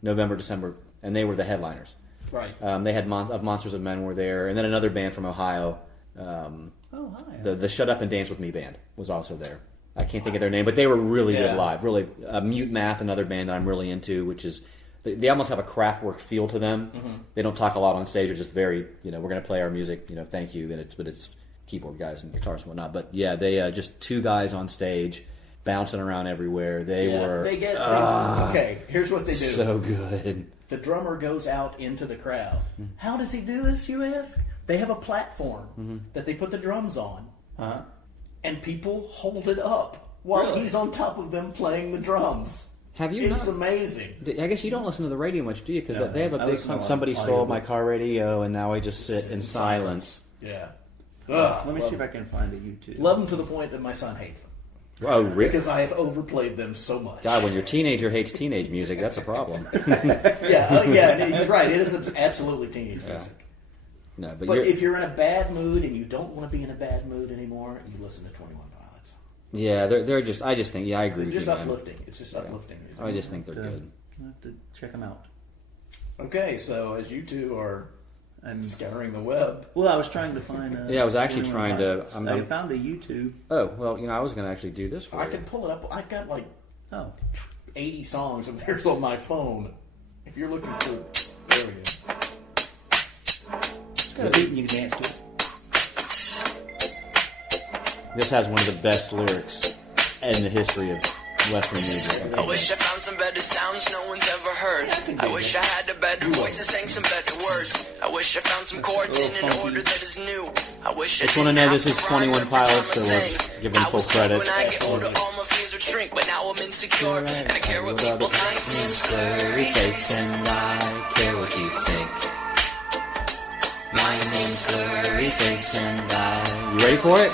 November, December, and they were the headliners. Right. They had Monsters of Men were there, and then another band from Ohio. The Shut Up and Dance with Me band was also there. I can't think of their name, but they were really good live. Really, Mute Math, another band that I'm really into, which is they almost have a Kraftwerk feel to them. Mm-hmm. They don't talk a lot on stage; they're just very, we're going to play our music, thank you, and it's keyboard guys and guitars and whatnot. But yeah, they just two guys on stage, bouncing around everywhere. Okay, here's what they do. So good. The drummer goes out into the crowd. How does he do this, you ask? They have a platform that they put the drums on. Uh-huh. And people hold it up while he's on top of them playing the drums. Have you? It's amazing. I guess you don't listen to the radio much, do you? Because they have a big song. Somebody stole my car radio, and now I just sit in silence. Yeah. Let me see if I can find a YouTube. Love them to the point that my son hates them. Oh, really? Because I have overplayed them so much. God, when your teenager hates teenage music, that's a problem. He's right. It is absolutely teenage music. No, but if you're in a bad mood and you don't want to be in a bad mood anymore, you listen to 21 Pilots. Yeah, they're just. I just think. Yeah, I agree. They're with just you, uplifting. Man. It's just uplifting music. I just think they're good. I have to check them out. Okay, so as you two are scouring the web, well, I was trying to find. I was actually trying to. I found a YouTube. Oh well, I was going to actually do this for you. I can pull it up. I've got 80 songs of theirs on my phone. If you're looking for, there we go. Got a beat and you can dance to it. This has one of the best lyrics in the history of Western music. I wish I found some better sounds no one's ever heard. I wish I had a better voice that sang some better words. I wish I found some chords in an order that is new. I wish I just want to know this is 21 Pilots, so we're giving full credit. When I get older, all my fears would shrink, but now I'm insecure, and I care what people think. Blurry face, and I care what you think. My name's Blurry Face, and I. You ready for it?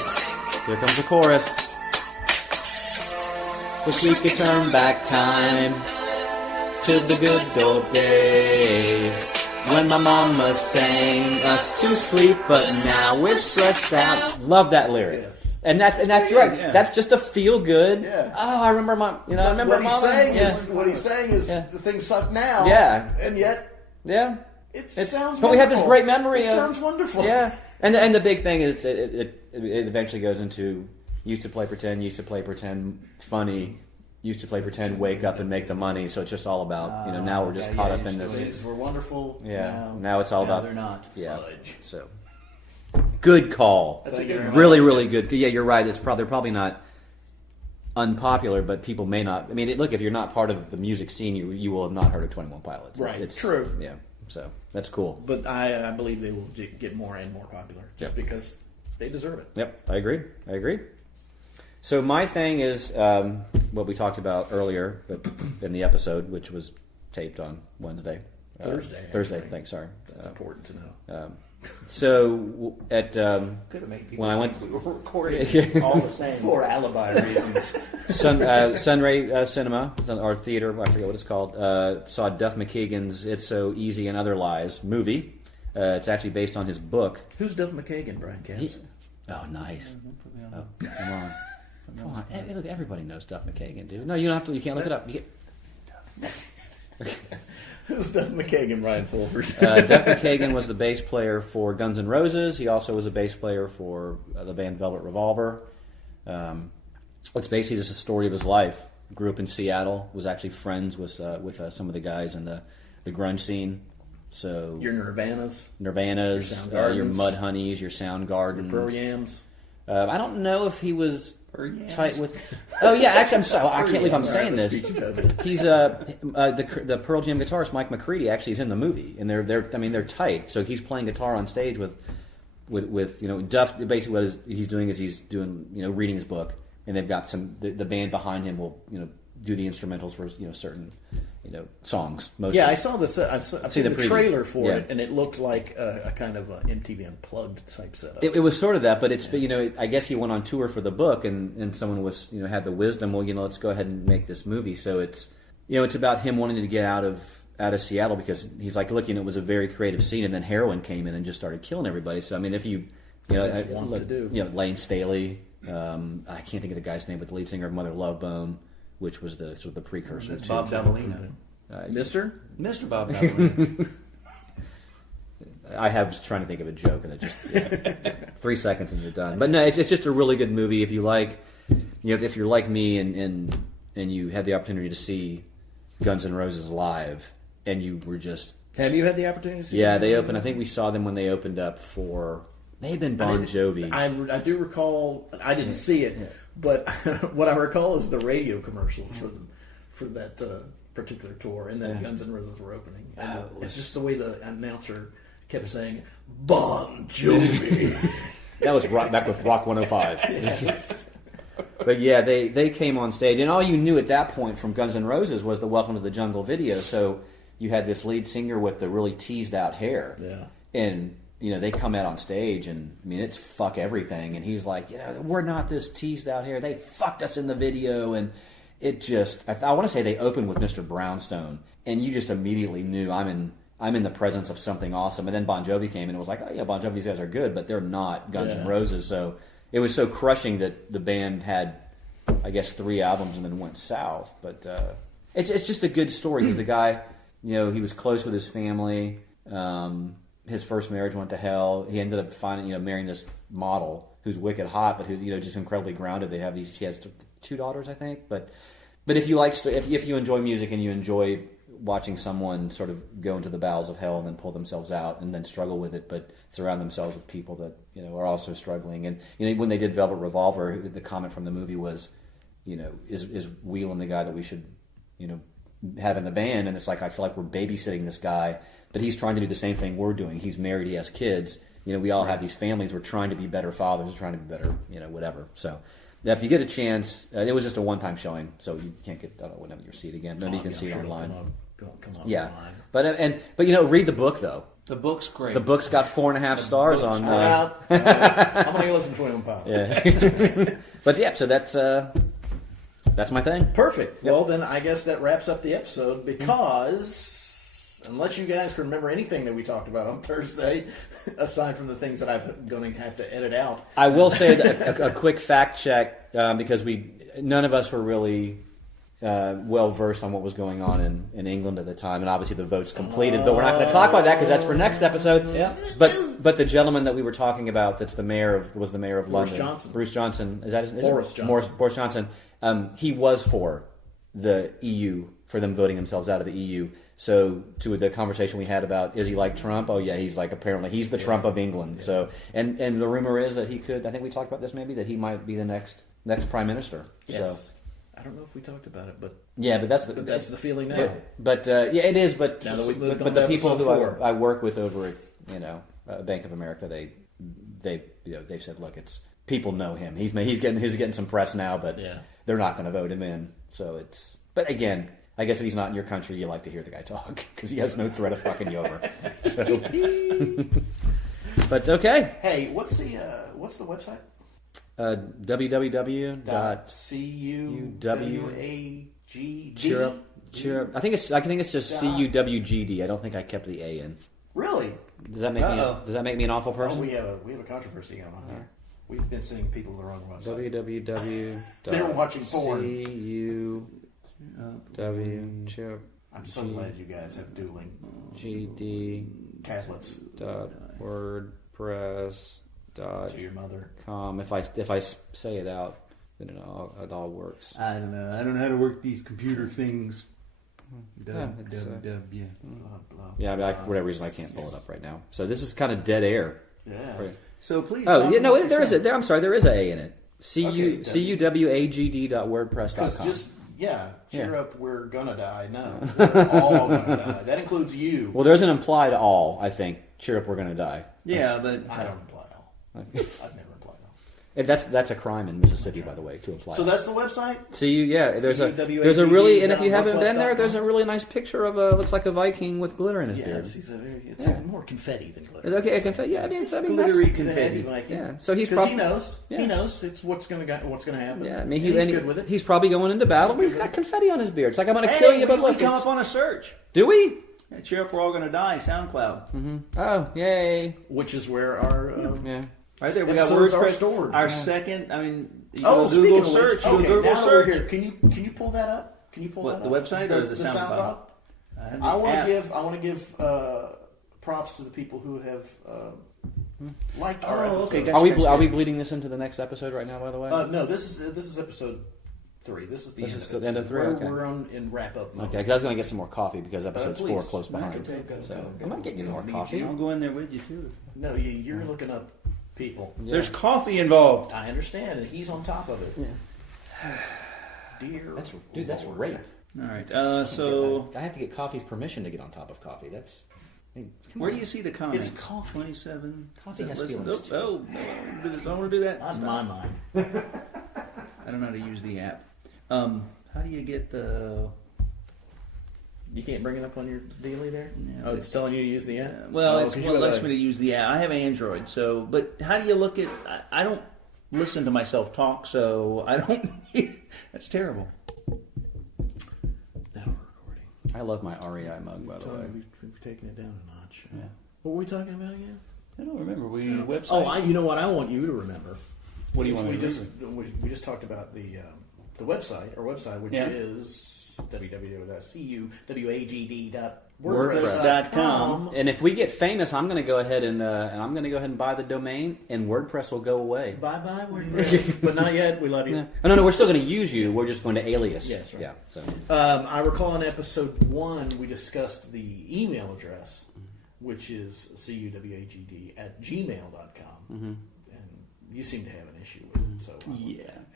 Here comes the chorus. Wish we could turn back time to the good old days when my mama sang us to sleep, but now we're stressed out. Love that lyric. Yes. And that's right. Yeah. That's just a feel good. Yeah. Oh, I remember my. I remember what he's saying is the things suck now. Yeah. And yet. Yeah. It sounds wonderful. But we have this great memory. It sounds wonderful. Yeah. And the big thing is it eventually goes into used to play pretend, funny, used to play pretend, wake up and make the money. So it's just all about, now we're just caught up in this. We're wonderful. Yeah. Now it's all about. They're not. Yeah. Fudge. So. Good call. That's a good really, really good. Yeah, you're right. They're probably not unpopular, but people may not. I mean, look, if you're not part of the music scene, you will have not heard of 21 Pilots. Right. It's true. Yeah. So that's cool. But I believe they will get more and more popular just because they deserve it. Yep, I agree. So my thing is what we talked about earlier in the episode, which was taped on Wednesday. Thursday. Thursday, thanks, sorry. That's important to know. So at Could have made people when I went, think we were recording all the same for alibi reasons. Sunray Cinema or theater, I forget what it's called. Saw Duff McKagan's "It's So Easy and Other Lies" movie. It's actually based on his book. Who's Duff McKagan, Brian Cass? Oh, nice. Oh, come on. Come on. Hey, look, everybody knows Duff McKagan, dude. No, you don't have to. You can't look it up. Who's Duff McKagan, Ryan Fulford? Duff McKagan was the bass player for Guns N' Roses. He also was a bass player for the band Velvet Revolver. It's basically just a story of his life. Grew up in Seattle. Was actually friends with some of the guys in the grunge scene. So Your Nirvanas, your Soundgardens, Mudhoneys, your Soundgardens, Pearl Yams. I don't know if he was tight with. Oh yeah, actually, I'm sorry. I can't believe I'm saying this. He's the Pearl Jam guitarist Mike McCready actually is in the movie, and they're tight. So he's playing guitar on stage with Duff. Basically, what he's doing is he's doing reading his book, and they've got the band behind him will do the instrumentals for certain songs. Mostly. Yeah, I saw this. I've seen the trailer for Yeah. it, and it looked like a kind of MTV Unplugged type setup. It was sort of that, but I guess he went on tour for the book, and someone was had the wisdom. Well, let's go ahead and make this movie. So it's it's about him wanting to get out of Seattle because he's like, look, it was a very creative scene, and then heroin came in and just started killing everybody. So I mean, if That's one to do. Lane Staley, I can't think of the guy's name, but the lead singer of Mother Love Bone, which was the sort of the precursor. That's to Bob Davalino. Mr. Bob Davalino. I was trying to think of a joke, and it just 3 seconds and you're done. But no, it's just a really good movie. If you like, if you're like me and you had the opportunity to see Guns N' Roses live, and you were just Have you had the opportunity to see? Yeah, they opened. I think we saw them when they opened up for. May have been Bon Jovi. I do recall. I didn't see it, but what I recall is the radio commercials for that particular tour, and that Guns N' Roses were opening. And it's just the way the announcer kept saying Bon Jovi. That was back with Rock 105. Yes. But yeah, they came on stage, and all you knew at that point from Guns N' Roses was the Welcome to the Jungle video. So you had this lead singer with the really teased out hair, and they come out on stage, and I mean it's fuck everything, and he's like, we're not this teased out hair. They fucked us in the video, and it just I want to say they opened with Mr. Brownstone, and you just immediately knew I'm in the presence of something awesome. And then Bon Jovi came, and it was like, oh yeah, Bon Jovi, these guys are good, but they're not Guns N' Roses. So it was so crushing that the band had, I guess, 3 albums and then went south. But it's just a good story because the guy, he was close with his family. His first marriage went to hell. He ended up marrying this model who's wicked hot, but who's just incredibly grounded. She has 2 daughters, I think. But if you if you enjoy music and you enjoy watching someone sort of go into the bowels of hell and then pull themselves out and then struggle with it, but surround themselves with people that are also struggling. And when they did Velvet Revolver, the comment from the movie was, is Whelan the guy that we should have in the band? And it's like, I feel like we're babysitting this guy, but he's trying to do the same thing we're doing. He's married, he has kids. We all have these families. We're trying to be better fathers, trying to be better, whatever. So if you get a chance, it was just a one-time showing, so you can't get whenever you see it again. Maybe you can see it online. Come yeah, online. But read the book though. The book's great. The book's got 4.5 stars on. I'm gonna listen to 21 Pilots. Yeah. But yeah, so that's my thing. Perfect. Yep. Well, then I guess that wraps up the episode because unless you guys can remember anything that we talked about on Thursday, aside from the things that I'm going to have to edit out, I will say that a quick fact check because none of us were really well versed on what was going on in England at the time, and obviously the vote's completed. But we're not going to talk about that because that's for next episode. Yeah. But the gentleman that we were talking about, was the mayor of London, Johnson. Bruce Johnson. Is that his name? Boris Johnson. Boris Johnson. He was for the EU, for them voting themselves out of the EU. So to the conversation we had about, is he like Trump? Oh yeah, he's apparently he's the Trump of England. Yeah. So and the rumor is that he could. I think we talked about this maybe, that he might be the next prime minister. Yes. So. I don't know if we talked about it, but yeah, but that's the feeling now. But yeah, it is. But now that we've moved but on the to people who episode 4. I work with over at Bank of America, they've said, look, it's people know him. He's getting some press now, but they're not going to vote him in. So it's. But again, I guess if he's not in your country, you like to hear the guy talk because he has no threat of fucking you over. So. But okay. Hey, what's the website? www.cuwagd. Cheer up. I think it's just CUWGD. I don't think I kept the A in. Really? Does that make me an awful person? Oh, we have a controversy going on here. We've been sending people to the wrong website. www. They're watching porn. CUW. I'm so glad you guys have dueling GD. tablets. WordPress. To your mother. .com. If I say it out, then it all works. I don't know. I don't know how to work these computer things. Yeah, Yeah. for whatever reason I can't pull it up right now. So this is kind of dead air. Yeah. Right. So please. Oh, yeah, no, there is a. I'm sorry, there is an A in it. CUWAGD.wordpress.com. Because cheer up, we're gonna die. No, we're all gonna die. That includes you. Well, there's an implied all. I think. Cheer up, we're gonna die. Yeah, but I don't imply all. I've never implied all. That's a crime in Mississippi, by the way, to imply. So that's the website. There's a really, and if you haven't been there, there's a really nice picture of looks like a Viking with glitter in his beard. It's more confetti than glitter. It's okay, confetti. Yeah, I mean glittery He's a confetti. handy Viking. Yeah, so he's because probably he knows it's what's gonna happen. Yeah, I mean he's good with it. He's probably going into battle, but he's got confetti on his beard. It's like I'm going to kill you, but look, we come up on a search. Do we? Yeah, cheer up, we're all going to die. SoundCloud. Mm-hmm. Oh, yay! Which is where our right there, we got episodes are WordPress. stored. Our second, I mean, you Oh, go Google speaking of search. which, You okay, Google now search. we're here. Can you pull that up? Can you pull What, that the up? website or the SoundCloud? I want to give props to the people who have liked our episode. okay. Are we bleeding this into the next episode right now? By the way, no. This is episode 3. This is the end of 3. Okay. We're on in wrap up mode. Okay, because I was going to get some more coffee because episode 4 please. close behind. I might get you more coffee. I'll go in there with you too. No, you're looking up people. Yeah. There's coffee involved. I understand, and he's on top of it. Yeah. Dear, that's rape. All right. So I have to get coffee's permission to get on top of coffee. That's. Where do you see the comments? It's coffee. 27. Coffee has Listen, feelings, too. I don't want to do that. That's my mind. I don't know how to use the app. How do you get the? You can't bring it up on your daily there. Yeah, It's telling you to use the app. Well, Oh, it's 'cause what you lets have me to use the app. I have Android, so but how do you look at? I don't listen to myself talk, so I don't. That's terrible. Now we're recording. I love my REI mug, by the way. We've taken it down a notch. Yeah. What were we talking about again? I don't remember. Website. Oh, you know what? I want you to remember. What do you Since want we me to just we just talked about the website, our website, which is www.cuwagd.wordpress.com. And if we get famous, I'm going to go ahead and buy the domain, and WordPress will go away. Bye bye WordPress, but not yet. We love you. Yeah. Oh, no, we're still going to use you. We're just going to alias. Yes, right. Yeah. So. I recall in episode 1 we discussed the email address, which is cuwagd@gmail.com. Mm-hmm. You seem to have an issue with it, so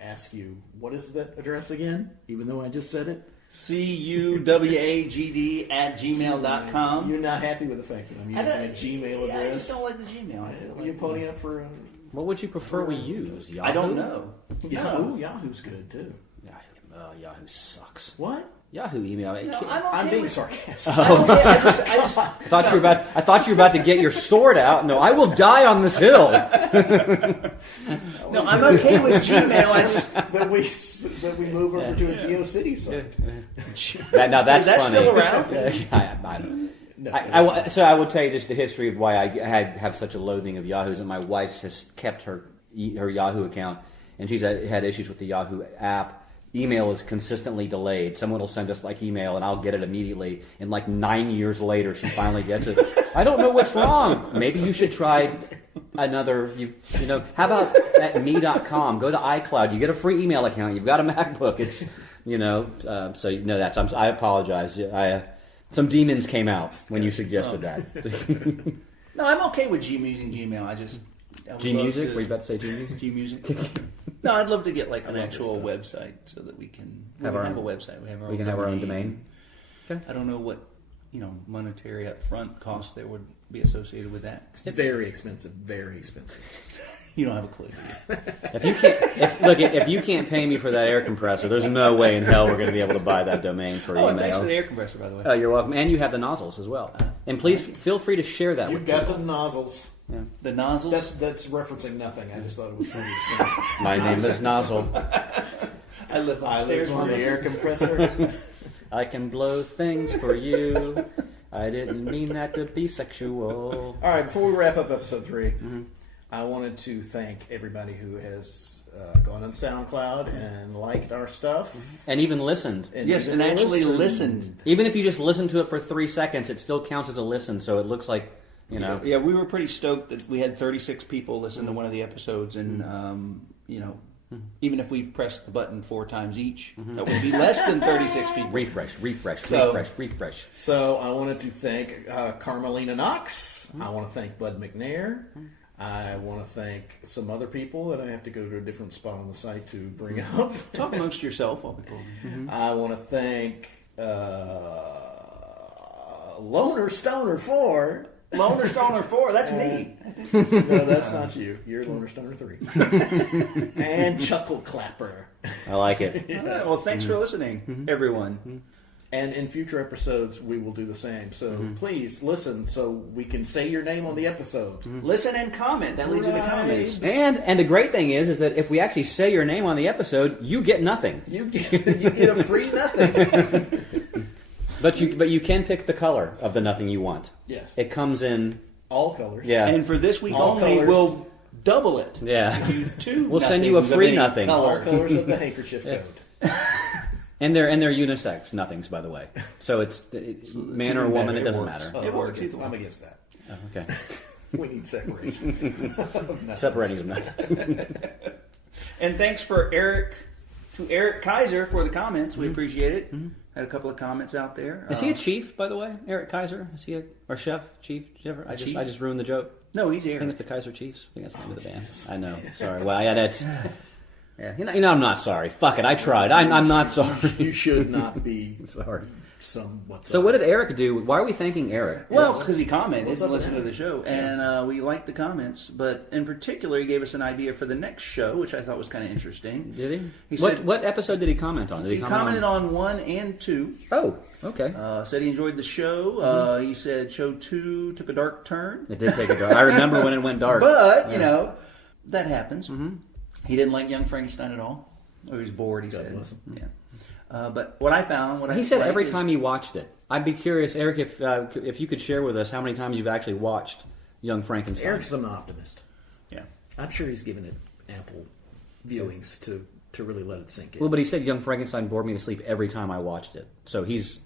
ask you, what is that address again? Even though I just said it, cuwagd@gmail.com. You're not happy with the fact that I'm using a Gmail address. I just don't like the Gmail. I feel Will you pony up for? What would you prefer we use? Yahoo? I don't know. Yahoo. Yahoo's good too. Yahoo sucks. What? Yahoo email. I'm being sarcastic. I thought you were about to get your sword out. No, I will die on this hill. No, I'm okay with Gmail. that we move over to a GeoCity site. That's Is that funny. still around? So I would tell you just the history of why I have such a loathing of Yahoo's, and my wife has kept her Yahoo account, and she's had issues with the Yahoo app. Email is consistently delayed. Someone will send us email, and I'll get it immediately. And 9 years later, she finally gets it. I don't know what's wrong. Maybe you should try another. How about at me.com? Go to iCloud. You get a free email account. You've got a MacBook. It's I apologize. Some demons came out when you suggested that. No, I'm okay with using Gmail. I would G-Music? love to- Were you about to say G-Music? G-Music. No, I'd love to get an actual website so that we can have a website. We can have our own domain. Okay. I don't know what monetary upfront costs there would be associated with that. It's very expensive. Very expensive. You don't have a clue. If you can't pay me for that air compressor, there's no way in hell we're going to be able to buy that domain for email. And thanks for the air compressor, by the way. Oh, you're welcome. And you have the nozzles as well. And please feel free to share that You've with got people. the nozzles. Yeah. The nozzles. That's referencing nothing. I just thought it was funny to say. My name is Nozzle. I live I upstairs live on from the this. air compressor. I can blow things for you. I didn't mean that to be sexual. All right, before we wrap up episode 3, I wanted to thank everybody who has gone on SoundCloud and liked our stuff. And even listened. Yes, and actually listened. Even if you just listen to it for 3 seconds, it still counts as a listen, so it looks like, you know. Yeah, we were pretty stoked that we had 36 people listen to one of the episodes, and you know, even if we've pressed the button 4 times each, that would be less than 36 people. Refresh. So I wanted to thank Carmelina Knox. I want to thank Bud McNair. I want to thank some other people that I have to go to a different spot on the site to bring up. Talk amongst yourself while we pull. I want to thank Loner Stoner 4. Loner Stoner 4, that's me. No, that's not you. You're Loner Stoner 3. And Chuckle Clapper. I like it. Yes. All right, well, thanks for listening, everyone. And in future episodes, we will do the same. So please listen so we can say your name on the episode. Listen and comment. That leads into comments. And the great thing is that if we actually say your name on the episode, you get nothing. You get a free nothing. But you can pick the color of the nothing you want. Yes. It comes in all colors. Yeah. And for this week All only, colors. we'll double it. Yeah. Give you 2 We'll send you a nothings of free any nothing. color. All colors of the handkerchief code. And they're unisex nothings, by the way. So it's man or woman, it doesn't matter. It works. I'm against that. Oh, okay. We need separation. Separating them. And thanks for Eric Kaiser for the comments. We appreciate it. Had a couple of comments out there. Is he a chief, by the way? Eric Kaiser? Is he or chef? Chief? I just ruined the joke. No, he's I think Eric. it's the Kaiser Chiefs. I think that's the name of the band. I know. Sorry. Well, yeah, that's. Yeah, you know, I'm not sorry. Fuck it, I tried. I'm not sorry. You should not be sorry. So what did Eric do? Why are we thanking Eric? Well, because he commented What's and up with listened to that? the show, and we liked the comments. But in particular, he gave us an idea for the next show, which I thought was kind of interesting. Did he? He What said- what episode did he comment on? Did He comment commented on 1 and 2. Oh, okay. Said he enjoyed the show. He said show 2 took a dark turn. It did take a dark. I remember when it went dark. But, you know, that happens. He didn't like Young Frankenstein at all. Or he was bored, he said. Yeah. But what I found... He said every time he watched it. I'd be curious, Eric, if you could share with us how many times you've actually watched Young Frankenstein. Eric's an optimist. Yeah. I'm sure he's given it ample viewings to really let it sink in. Well, but he said Young Frankenstein bored me to sleep every time I watched it. So he's,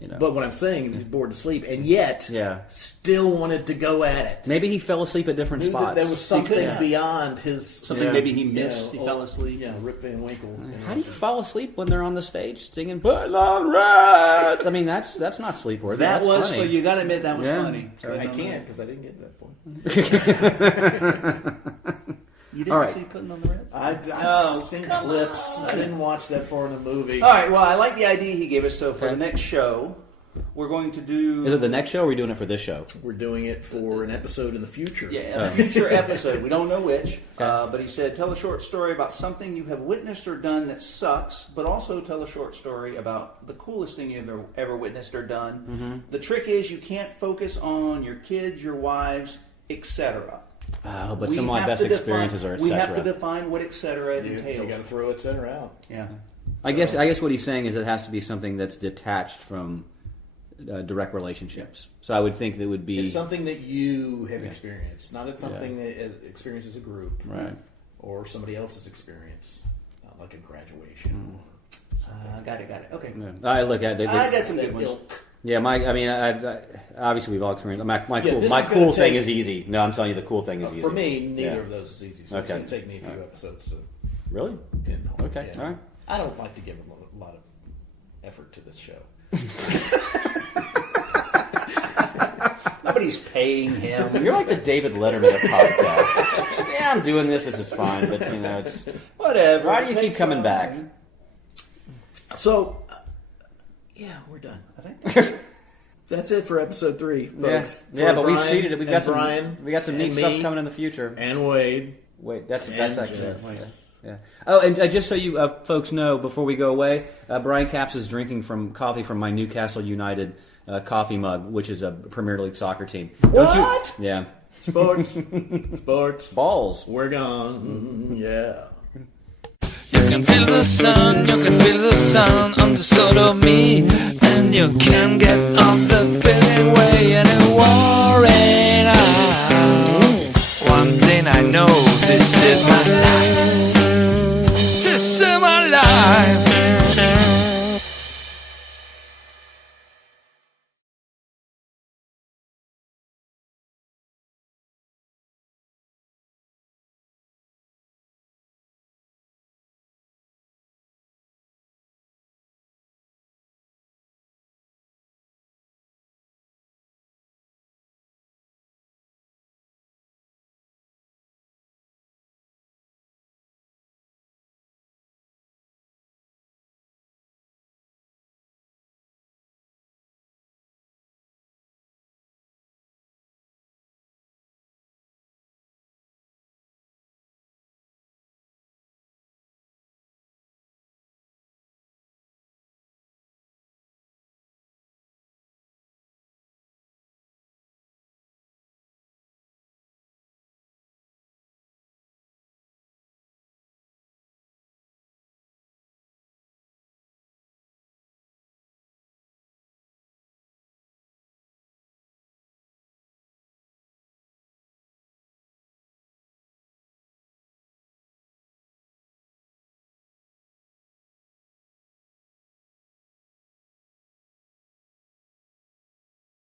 you know. But what I'm saying is he's bored to sleep, and yet still wanted to go at it. Maybe he fell asleep at different Knew that spots. there was something beyond his... Something maybe he missed. He fell asleep. Yeah, Rip Van Winkle. How do you fall asleep when they're on the stage singing "Put on Red"? I mean, that's not sleep-worthy. That That's was, funny. you got to admit, that was Yeah. funny. I can't, because I didn't get to that point. You didn't All right. see Putting on the Red? I've seen clips. I didn't watch that far in the movie. All right, well, I like the idea he gave us. So for the next show, we're going to do... Is it the next show, or are we doing it for this show? We're doing it for an episode in the future. Yeah, a future episode. We don't know which. But he said, tell a short story about something you have witnessed or done that sucks, but also tell a short story about the coolest thing you've ever witnessed or done. The trick is you can't focus on your kids, your wives, etc. Oh, but We some of my have best to define- experiences are We have to etc. define what etc. You entails. got to throw et cetera out. Yeah. I guess what he's saying is it has to be something that's detached from direct relationships. So I would think that would be It's something that you have experienced, not it's something that experiences a group, right, or somebody else's experience, not like a graduation. Got it. Okay. Yeah. I look at. I got some good ones. Yeah, I obviously we've all experienced. My this my is cool gonna thing take- is easy. No, I'm telling you, the cool thing is easy. For me, neither of those is easy. So it's Okay. going to take me a few episodes to Really? pinhole. Okay. Yeah. All right. I don't like to give a lot of effort to this show. Nobody's paying him. You're like the David Letterman of podcasts. Yeah, I'm doing this. This is fine, but you know, it's Whatever. why do you keep Takes coming on. back? So, yeah, we're done. I think That's it for episode 3, folks. Yeah, For but we've Brian seeded it. We've and got some. Brian We got some neat and stuff me coming in the future. and Wade. Wait, that's And actually Jess. yeah. Oh, and just so you folks know, before we go away, Brian Capps is drinking from coffee from my Newcastle United coffee mug, which is a Premier League soccer team. What? Yeah. Sports. Balls. We're gone. Yeah. You can feel the sun, you can feel the sun on the side of me, and you can't get off the feeling way and it worrying out. One thing I know, this is my